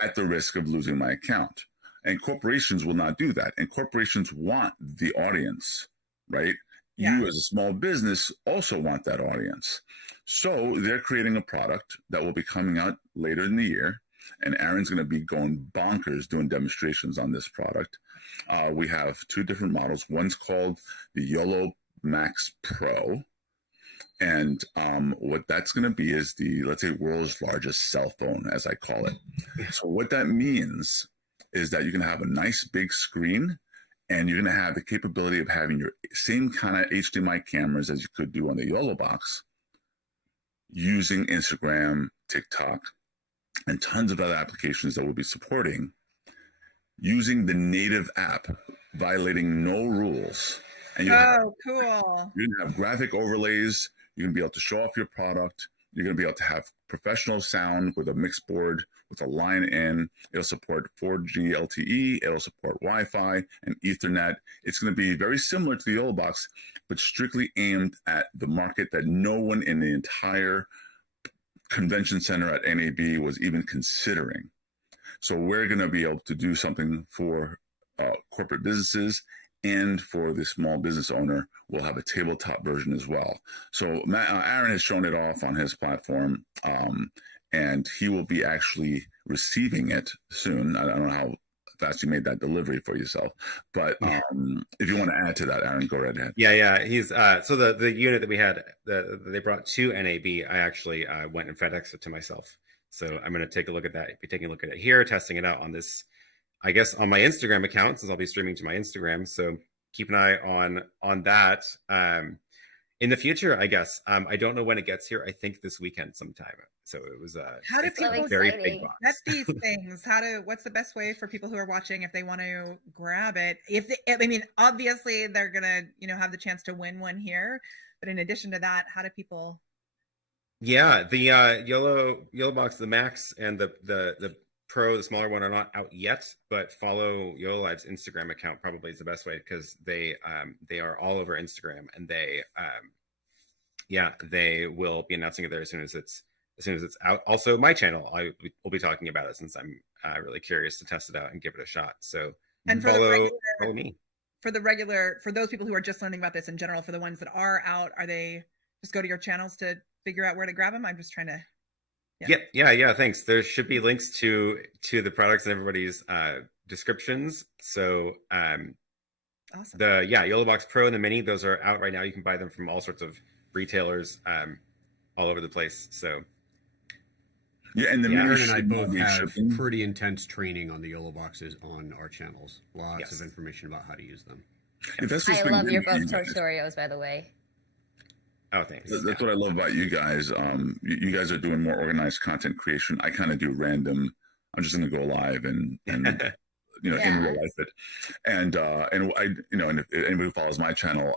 at the risk of losing my account. And corporations will not do that. And corporations want the audience, right? Yeah. You as a small business also want that audience. So they're creating a product that will be coming out later in the year. And Aaron's going to be going bonkers doing demonstrations on this product. We have 2 different models. One's called the YOLO Max Pro. And what that's going to be is the, let's say, world's largest cell phone, as I call it. So what that means is that you can have a nice big screen, and you're going to have the capability of having your same kind of HDMI cameras as you could do on the YOLO box, using Instagram, TikTok, and tons of other applications that we'll be supporting, using the native app, violating no rules. And cool. You're going to have graphic overlays. You're going to be able to show off your product. You're going to be able to have professional sound with a mixed board, with a line in. It'll support 4G LTE. It'll support Wi-Fi and Ethernet. It's going to be very similar to the YOLO box, but strictly aimed at the market that no one in the entire convention center at NAB was even considering. So we're going to be able to do something for corporate businesses, and for the small business owner, we'll have a tabletop version as well. So Aaron has shown it off on his platform, and he will be actually receiving it soon. I don't know how fast you made that delivery for yourself, but if you want to add to that, Aaron, go right ahead. Yeah. He's so the unit that we had, they brought to NAB. I actually went and FedExed it to myself. So I'm going to take a look at that. Be taking a look at it here, testing it out on this, I guess, on my Instagram account, since I'll be streaming to my Instagram. So keep an eye on that. in the future, I guess. I don't know when it gets here. I think this weekend sometime. So it was How do it's a people very exciting. big box. get these things? What's the best way for people who are watching if they want to grab it? I mean, obviously they're gonna, have the chance to win one here, but in addition to that, how do people? Yeah, the yellow box, the Max and the Pro, the smaller one, are not out yet, but follow YOLO Live's Instagram account probably is the best way, because they are all over Instagram, and they will be announcing it there as soon as it's out. Also, my channel, I will be talking about it, since I'm really curious to test it out and give it a shot. So And for follow me. for those people who are just learning about this in general, for the ones that are out, are they just go to your channels to figure out where to grab them? I'm just trying to. Yeah. Thanks. There should be links to the products in everybody's descriptions. So Awesome. the YOLO Box Pro and the Mini, those are out right now. You can buy them from all sorts of retailers all over the place. So Yeah, and the Yeah. mirror Aaron and I should both not be have shipping. pretty intense training on the YOLO boxes on our channels. Lots Yes. of information about how to use them. If that's what's I been love good your for you both guys. Oreos, by the way. oh, thanks. That's what I love about you guys. You guys are doing more organized content creation. I kind of do random. I'm just going to go live and in real life it. And I, and if anybody who follows my channel,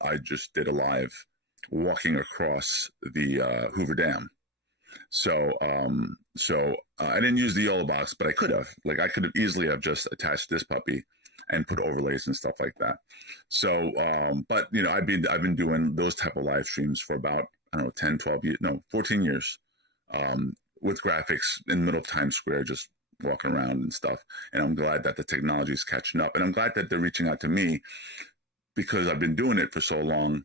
I just did a live walking across the Hoover Dam. So I didn't use the YOLO box, but I could have. Like, I could have easily have just attached this puppy and put overlays and stuff like that. So, but I've been doing those type of live streams for about, 10, 12 years, no, 14 years, with graphics in the middle of Times Square, just walking around and stuff. And I'm glad that the technology is catching up, and I'm glad that they're reaching out to me, because I've been doing it for so long,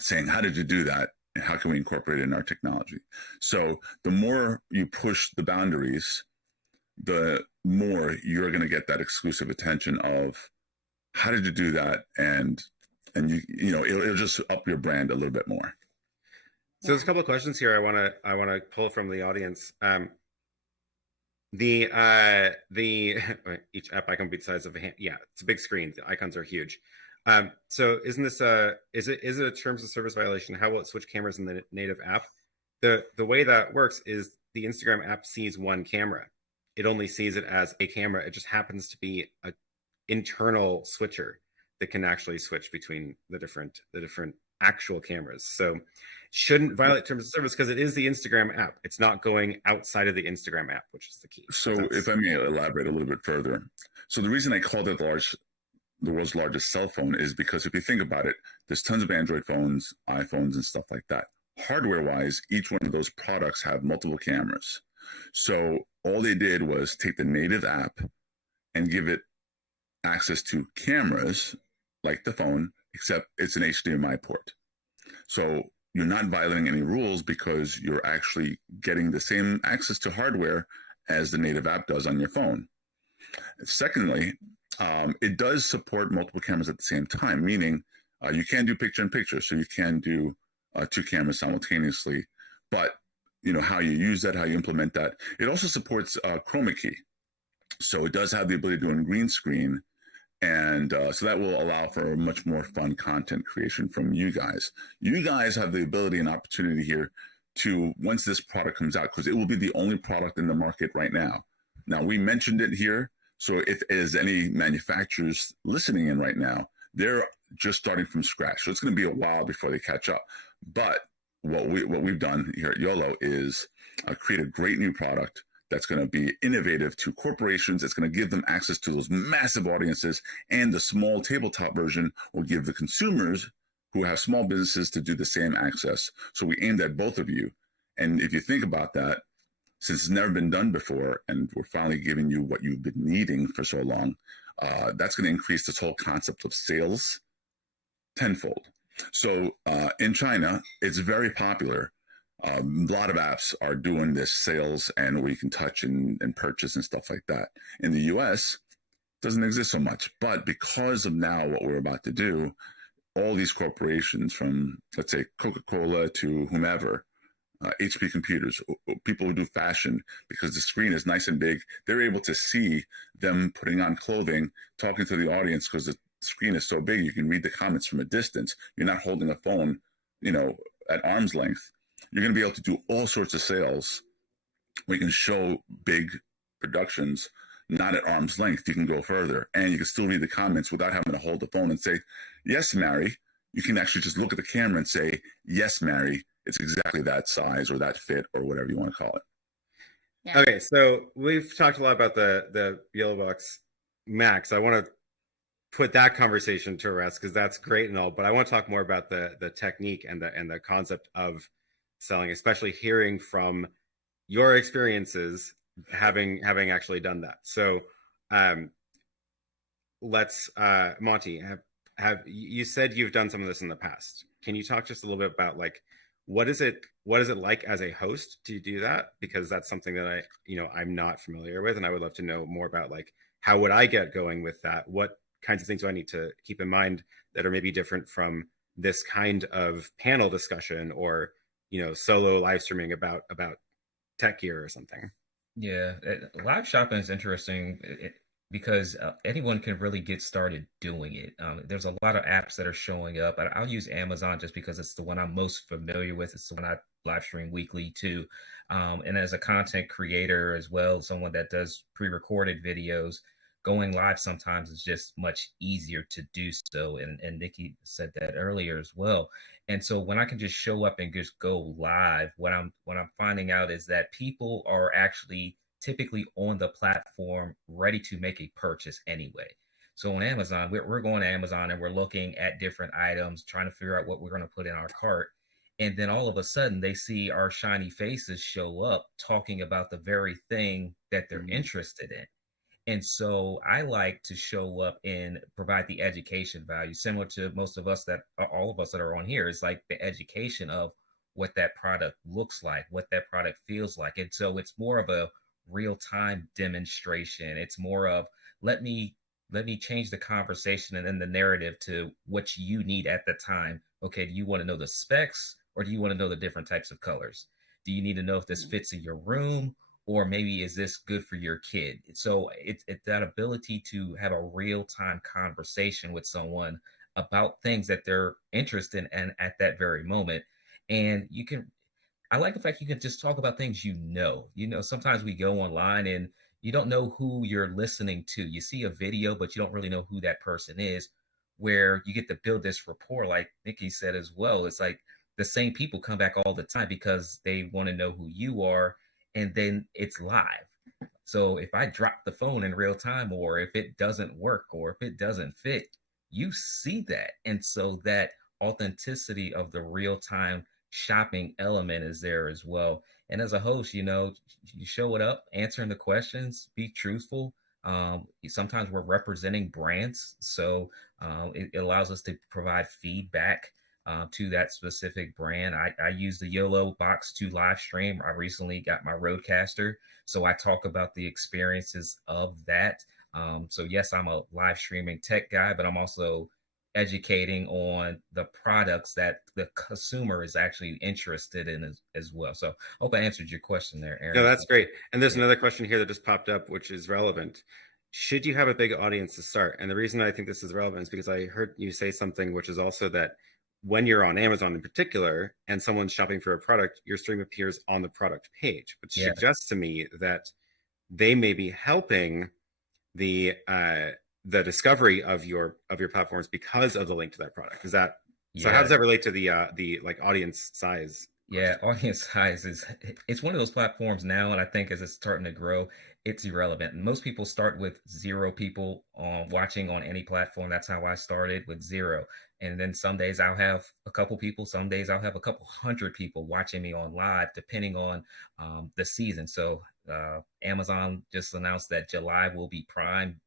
saying, how did you do that? And how can we incorporate it in our technology? So the more you push the boundaries, the more you're going to get that exclusive attention of, how did you do that? And it'll just up your brand a little bit more. So there's a couple of questions here I want to pull from the audience. The each app icon be the size of a hand. Yeah, it's a big screen. The icons are huge. So isn't this is it a terms of service violation? How will it switch cameras in the native app? The way that works is the Instagram app sees one camera. It only sees it as a camera. It just happens to be a internal switcher that can actually switch between the different actual cameras. So shouldn't violate terms of service, because it is the Instagram app. It's not going outside of the Instagram app, which is the key. So if I may elaborate a little bit further. So the reason I called it the world's largest cell phone is because if you think about it, there's tons of Android phones, iPhones, and stuff like that. Hardware-wise, each one of those products have multiple cameras. So all they did was take the native app and give it access to cameras like the phone, except it's an HDMI port. So you're not violating any rules, because you're actually getting the same access to hardware as the native app does on your phone. Secondly, it does support multiple cameras at the same time, meaning you can do picture-in-picture, so you can do two cameras simultaneously. But how you use that, how you implement that. It also supports chroma key, so it does have the ability to do in green screen, and so that will allow for much more fun content creation from you guys. You guys have the ability and opportunity here to, once this product comes out, because it will be the only product in the market right now. Now, we mentioned it here, so if there's any manufacturers listening in right now, they're just starting from scratch. So it's going to be a while before they catch up. But what we've done here at YOLO is create a great new product that's going to be innovative to corporations. It's going to give them access to those massive audiences, and the small tabletop version will give the consumers who have small businesses to do the same access. So we aimed at both of you. And if you think about that, since it's never been done before, and we're finally giving you what you've been needing for so long, that's going to increase this whole concept of sales tenfold. So in China, it's very popular. A lot of apps are doing this sales, and where you can touch and purchase and stuff like that. In the US, it doesn't exist so much. But because of now what we're about to do, all these corporations, from, let's say, Coca-Cola to whomever, HP computers, people who do fashion, because the screen is nice and big, they're able to see them putting on clothing, talking to the audience, because the screen is so big, you can read the comments from a distance. You're not holding a phone at arm's length, you're going to be able to do all sorts of sales. We can show big productions not at arm's length. You can go further, and you can still read the comments without having to hold the phone and say, "Yes, Mary." You can actually just look at the camera and say, "Yes, Mary. It's exactly that size or that fit or whatever you want to call it." Yeah. Okay, so we've talked a lot about the Yellow Box Max. I want to put that conversation to rest because that's great and all, but I want to talk more about the technique and the concept of selling, especially hearing from your experiences having actually done that. So let's Monty, have you said you've done some of this in the past. Can you talk just a little bit about like what is it like as a host to do that? Because that's something that I'm not familiar with, and I would love to know more about like how would I get going with that? What kinds of things do I need to keep in mind that are maybe different from this kind of panel discussion or solo live streaming about tech gear or something? Yeah, live shopping is interesting because anyone can really get started doing it. There's a lot of apps that are showing up. I'll use Amazon just because it's the one I'm most familiar with. It's the one I live stream weekly too. And as a content creator as well, someone that does pre-recorded videos, going live sometimes is just much easier to do so. And Nicki said that earlier as well. And so when I can just show up and just go live, what I'm finding out is that people are actually typically on the platform ready to make a purchase anyway. So on Amazon, we're going to Amazon and we're looking at different items, trying to figure out what we're going to put in our cart. And then all of a sudden they see our shiny faces show up talking about the very thing that they're interested in. And so I like to show up and provide the education value, similar to most of us all of us that are on here. It's like the education of what that product looks like, what that product feels like. And so it's more of a real-time demonstration. It's more of let me change the conversation and then the narrative to what you need at the time. Okay, do you want to know the specs or do you want to know the different types of colors? Do you need to know if this fits in your room? Or maybe is this good for your kid? So it's that ability to have a real-time conversation with someone about things that they're interested in at that very moment. And I like the fact you can just talk about things sometimes we go online and you don't know who you're listening to. You see a video, but you don't really know who that person is, where you get to build this rapport, like Nicki said as well. It's like the same people come back all the time because they want to know who you are. And then it's live. So if I drop the phone in real time, or if it doesn't work, or if it doesn't fit, you see that. And so that authenticity of the real time shopping element is there as well. And as a host, you show it up, answering the questions, be truthful. Sometimes we're representing brands. So it allows us to provide feedback to that specific brand. I use the YOLO box to live stream. I recently got my Rodecaster, so I talk about the experiences of that. So yes, I'm a live streaming tech guy, but I'm also educating on the products that the consumer is actually interested in as well. So I hope I answered your question there, Aaron. No, that's great. And there's another question here that just popped up, which is relevant. Should you have a big audience to start? And the reason I think this is relevant is because I heard you say something, which is also that when you're on Amazon in particular and someone's shopping for a product, your stream appears on the product page, which suggests to me that they may be helping the discovery of your platforms because of the link to that product. Is that so? How does that relate to the like audience size? Yeah, audience size it's one of those platforms now, and I think as it's starting to grow, it's irrelevant. Most people start with 0 people watching on any platform. That's how I started, with 0. And then some days I'll have a couple people, some days I'll have a couple hundred people watching me on live, depending on the season. So Amazon just announced that July will be Prime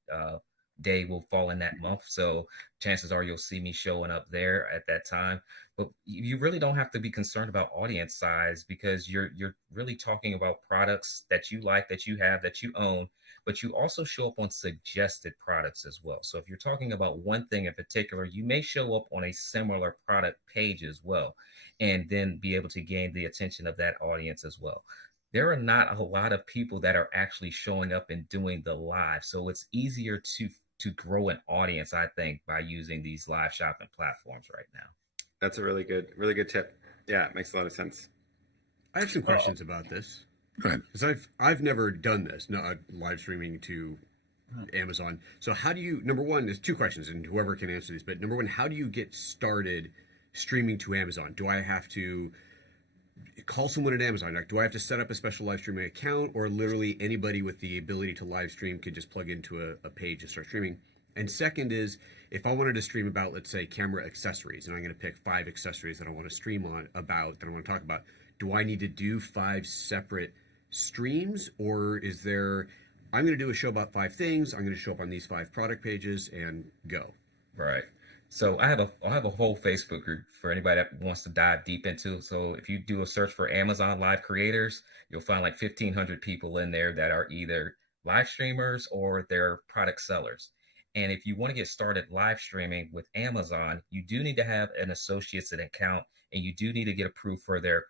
Day, will fall in that month. So chances are you'll see me showing up there at that time. But you really don't have to be concerned about audience size, because you're really talking about products that you like, that you have, that you own, but you also show up on suggested products as well. So if you're talking about one thing in particular, you may show up on a similar product page as well, and then be able to gain the attention of that audience as well. There are not a lot of people that are actually showing up and doing the live. So it's easier to grow an audience, I think, by using these live shopping platforms right now. That's a really good tip. Yeah, it makes a lot of sense. I have some questions about this. Go ahead. Because I've never done this, not live streaming to Amazon. So how do you, number one, there's two questions, and whoever can answer these, but number one, how do you get started streaming to Amazon? Do I have to call someone at Amazon? Like, do I have to set up a special live streaming account, or literally anybody with the ability to live stream could just plug into a page and start streaming? And second is, if I wanted to stream about, let's say, camera accessories, and I'm going to pick 5 accessories that I want to stream on about, that I want to talk about, do I need to do 5 separate streams, or is there, I'm going to do a show about 5 things, I'm going to show up on these 5 product pages and go? Right. So I have a whole Facebook group for anybody that wants to dive deep into. So if you do a search for Amazon Live Creators, you'll find like 1,500 people in there that are either live streamers or they're product sellers. And if you want to get started live streaming with Amazon, you do need to have an associates account, and you do need to get approved for their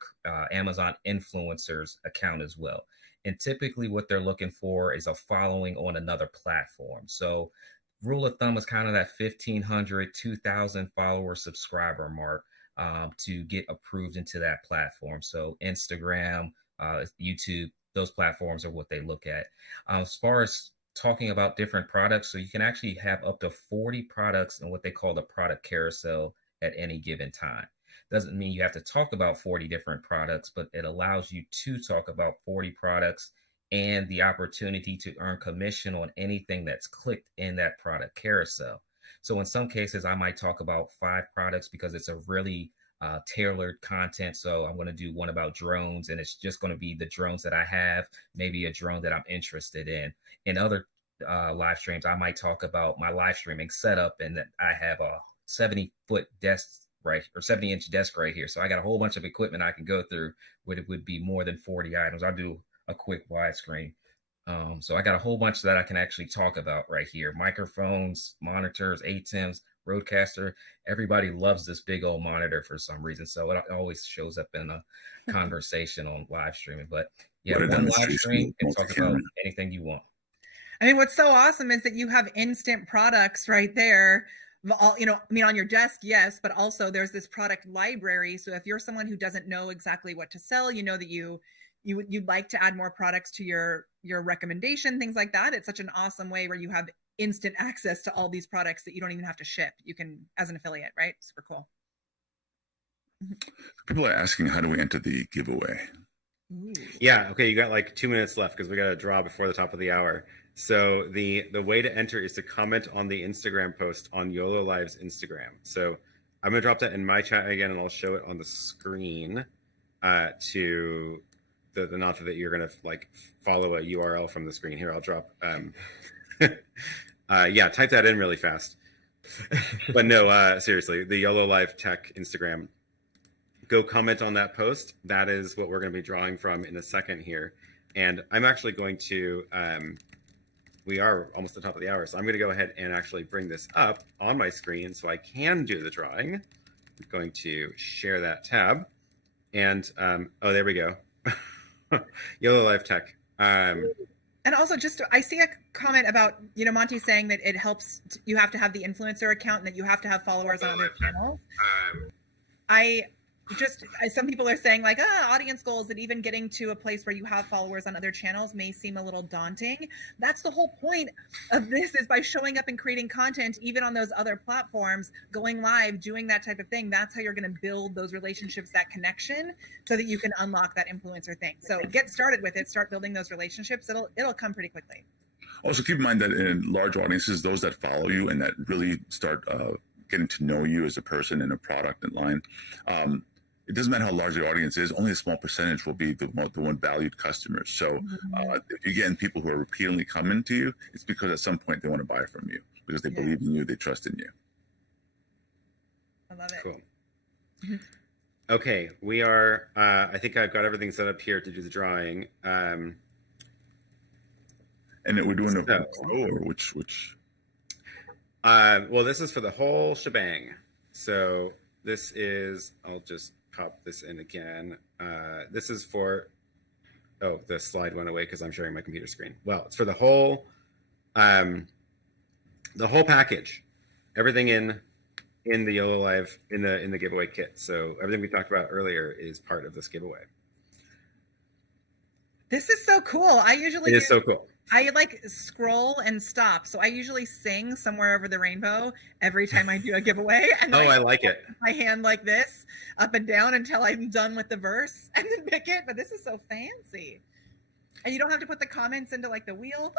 Amazon influencers account as well. And typically what they're looking for is a following on another platform. So rule of thumb is kind of that 1,500, 2,000 follower subscriber mark to get approved into that platform. So Instagram, YouTube, those platforms are what they look at. As far as talking about different products, so you can actually have up to 40 products in what they call the product carousel at any given time. Doesn't mean you have to talk about 40 different products, but it allows you to talk about 40 products and the opportunity to earn commission on anything that's clicked in that product carousel. So in some cases, I might talk about 5 products because it's a really tailored content. So I'm going to do one about drones, and it's just going to be the drones that I have, maybe a drone that I'm interested in. In other live streams, I might talk about my live streaming setup, and that I have a 70-foot desk, right, or 70-inch desk right here. So I got a whole bunch of equipment I can go through, where it would be more than 40 items. I'll do a quick widescreen. So I got a whole bunch that I can actually talk about right here. Microphones, monitors, ATEMs, Roadcaster. Everybody loves this big old monitor for some reason. So it always shows up in a conversation on live streaming. But yeah, one live stream and talk about anything you want. I mean, what's so awesome is that you have instant products right there. All, I mean, on your desk, yes, but also there's this product library. So if you're someone who doesn't know exactly what to sell, you know that you'd like to add more products to your recommendation, things like that. It's such an awesome way where you have instant access to all these products that you don't even have to ship. You can, as an affiliate, right? Super cool. People are asking, how do we enter the giveaway? Ooh. Yeah. Okay. You got like 2 minutes left because we got to draw before the top of the hour. So the way to enter is to comment on the Instagram post on YOLO Live's Instagram. So I'm going to drop that in my chat again, and I'll show it on the screen to the nod that you're going to like follow a URL from the screen. Here, I'll drop. Yeah, type that in really fast. But no, seriously, the YOLO Live Tech Instagram. Go comment on that post. That is what we're going to be drawing from in a second here. And I'm actually going to, we are almost at the top of the hour, so I'm going to go ahead and actually bring this up on my screen so I can do the drawing. I'm going to share that tab. And, oh, there we go. YOLO Live Tech. And also, I see a comment about, Monty saying that it helps, you have to have the influencer account and that you have to have followers on other channels. Some people are saying like, audience goals, that even getting to a place where you have followers on other channels may seem a little daunting. That's the whole point of this, is by showing up and creating content, even on those other platforms, going live, doing that type of thing. That's how you're going to build those relationships, that connection, so that you can unlock that influencer thing. So get started with it, start building those relationships. It'll come pretty quickly. Also keep in mind that in large audiences, those that follow you and that really start getting to know you as a person and a product and line, it doesn't matter how large your audience is, only a small percentage will be the one valued customers. So if you get people who are repeatedly coming to you, it's because at some point they want to buy from you because they believe in you, they trust in you. I love it. Cool. Okay, we are, I think I've got everything set up here to do the drawing. And we're doing a pro or which? Well, this is for the whole shebang. So this is, I'll just pop this in again. This is for, oh, the slide went away because I'm sharing my computer screen. Well, it's for the whole package, everything in in the YOLO Live in the giveaway kit. So everything we talked about earlier is part of this giveaway. This is so cool. It is so cool. I like scroll and stop. So I usually sing Somewhere Over the Rainbow every time I do a giveaway. And Oh, then I like it. my hand like this up and down until I'm done with the verse and then pick it. But this is so fancy. And you don't have to put the comments into like the wheel.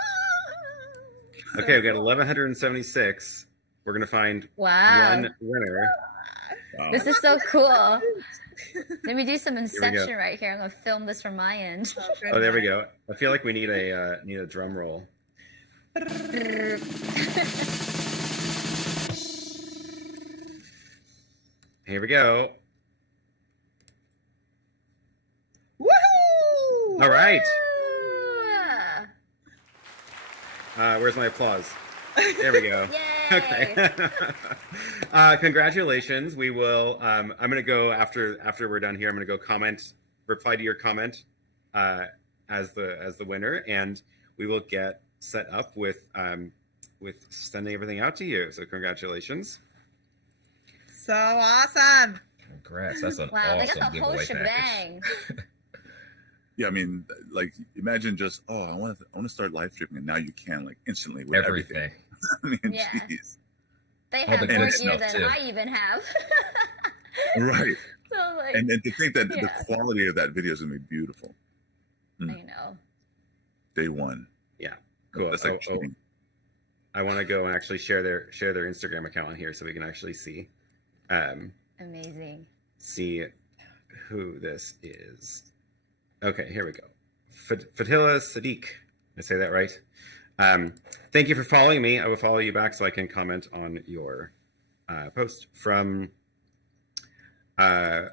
So Okay, we got cool. 1176. We're gonna find Wow. one winner. Wow. This is so cool. Let me do some go. inception right here. I'm gonna film this from my end. Oh, there we go. I feel like we need a drum roll. Here we go. Woohoo! All right. Ah. Where's my applause? There we go. Yay! Okay. Congratulations. We will. I'm gonna go after we're done here. I'm gonna go reply to your comment as the winner, and we will get set up with sending everything out to you. So congratulations. So awesome. Congrats. That's an Wow, they awesome got the whole giveaway shebang. package. Yeah, I mean, like, imagine just, oh, I want to start live streaming, and now you can, like, instantly with everything. Everything. I mean, Yeah. jeez. They All have the more good gear stuff, than too. I even have. Right. So like, And to think that Yeah. the quality of that video is going to be beautiful. I know. Day one. Cool. That's like cheating. I want to go and actually share their Instagram account on here so we can actually see Amazing. see who this is. Okay, here we go. Fatila Sadiq. Did I say that right? Thank you for following me. I will follow you back so I can comment on your post from. I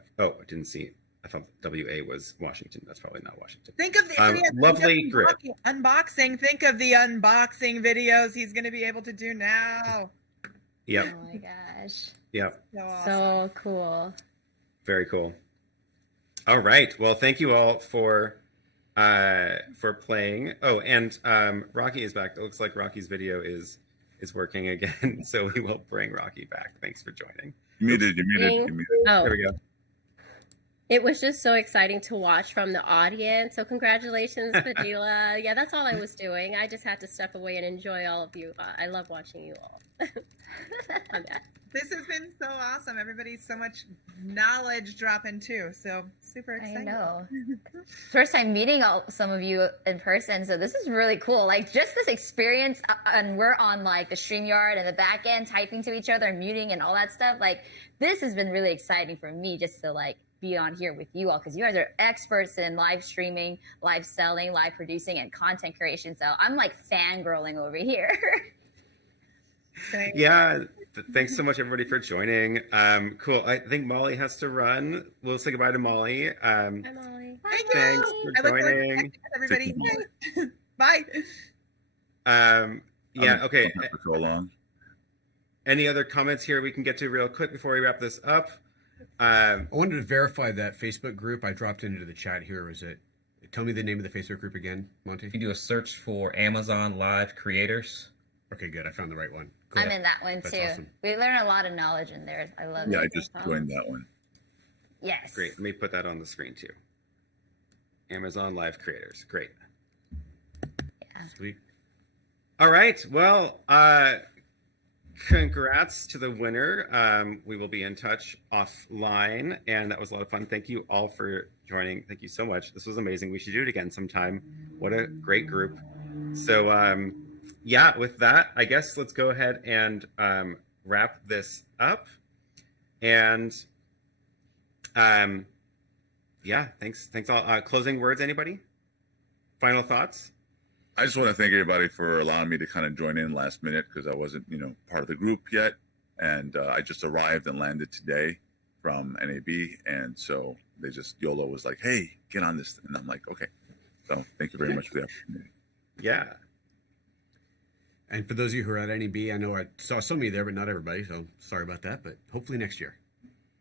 didn't see. I thought WA was Washington. That's probably not Washington. Think of the lovely group. unboxing. Think of the unboxing videos he's going to be able to do now. Yep. Oh my gosh. Yep. So awesome. So cool. Very cool. All right. Well, thank you all for playing. Oh, and Rocky is back. It looks like Rocky's video is working again. So we will bring Rocky back. Thanks for joining. You muted. Oh, There we go. it was just so exciting to watch from the audience. So congratulations, Fadila. Yeah, that's all I was doing. I just had to step away and enjoy all of you. I love watching you all. I'm back. This has been so awesome. Everybody's so much knowledge dropping too. So super I excited. know. First time meeting some of you in person, so this is really cool. Like just this experience, and we're on like the StreamYard and the back end, typing to each other, and muting and all that stuff. Like this has been really exciting for me just to like be on here with you all because you guys are experts in live streaming, live selling, live producing, and content creation. So I'm like fangirling over here. Yeah. Thanks so much, everybody, for joining. Cool. I think Molly has to run. We'll say goodbye to Molly. Hi, Molly. Thank you. Thanks for I look forward to joining. connecting with everybody. Thank you, Bye. Yeah. Okay. For so long. Any other comments here we can get to real quick before we wrap this up? I wanted to verify that Facebook group I dropped into the chat here. Was it? Tell me the name of the Facebook group again, Monty. You do a search for Amazon Live Creators. Okay, good. I found the right one. Cool. I'm in that one That's too. awesome. We learn a lot of knowledge in there. I love Yeah, it. I just joined that one. Yes. Great. Let me put that on the screen too. Amazon Live Creators. Great. Yeah. Sweet. All right. Well, congrats to the winner. We will be in touch offline, and that was a lot of fun. Thank you all for joining. Thank you so much. This was amazing. We should do it again sometime. What a great group. So, yeah, with that, I guess let's go ahead and wrap this up. And yeah, thanks all. Closing words, anybody? Final thoughts? I just want to thank everybody for allowing me to kind of join in last minute because I wasn't, part of the group yet. And I just arrived and landed today from NAB. And so YOLO was like, hey, get on this. And I'm like, okay. So thank you very much for the opportunity. Yeah. And for those of you who are at NEB, I know I saw some of you there, but not everybody. So sorry about that. But hopefully next year.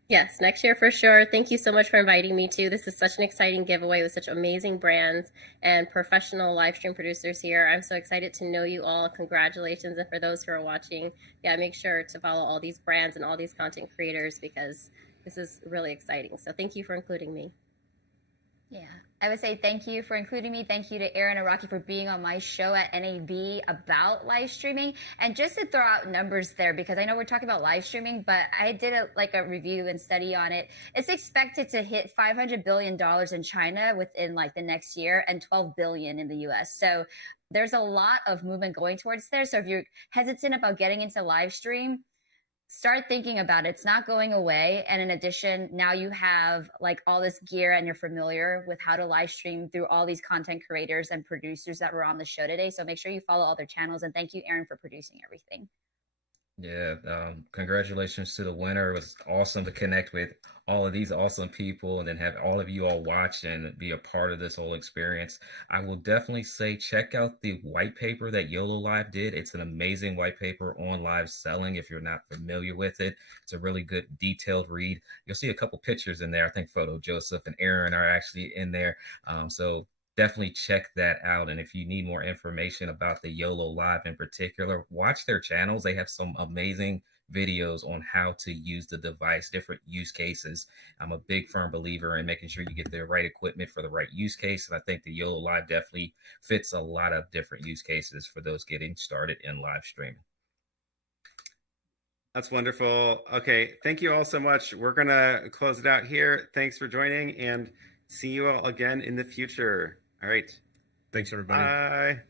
Yes, next year for sure. Thank you so much for inviting me too. This is such an exciting giveaway with such amazing brands and professional live stream producers here. I'm so excited to know you all. Congratulations. And for those who are watching, yeah, make sure to follow all these brands and all these content creators because this is really exciting. So thank you for including me. Yeah, I would say thank you for including me. Thank you to Aaron and Rocky for being on my show at NAB about live streaming. And just to throw out numbers there, because I know we're talking about live streaming, but I did a review and study on it. It's expected to hit $500 billion in China within like the next year and 12 billion in the US. So there's a lot of movement going towards there. So if you're hesitant about getting into live stream, start thinking about it. It's not going away. And in addition, now you have like all this gear and you're familiar with how to live stream through all these content creators and producers that were on the show today. So make sure you follow all their channels. And thank you, Aaron, for producing everything. Yeah, congratulations to the winner. It was awesome to connect with all of these awesome people and then have all of you all watch and be a part of this whole experience. I will definitely say check out the white paper that YOLO Live did. It's an amazing white paper on live selling if you're not familiar with it. It's a really good detailed read. You'll see a couple pictures in there. I think Photo Joseph and Aaron are actually in there. So definitely check that out. And if you need more information about the YOLO Live in particular, watch their channels. They have some amazing videos on how to use the device, different use cases. I'm a big firm believer in making sure you get the right equipment for the right use case. And I think the YOLO Live definitely fits a lot of different use cases for those getting started in live streaming. That's wonderful. Okay, thank you all so much. We're going to close it out here. Thanks for joining and see you all again in the future. All right. Thanks, everybody. Bye.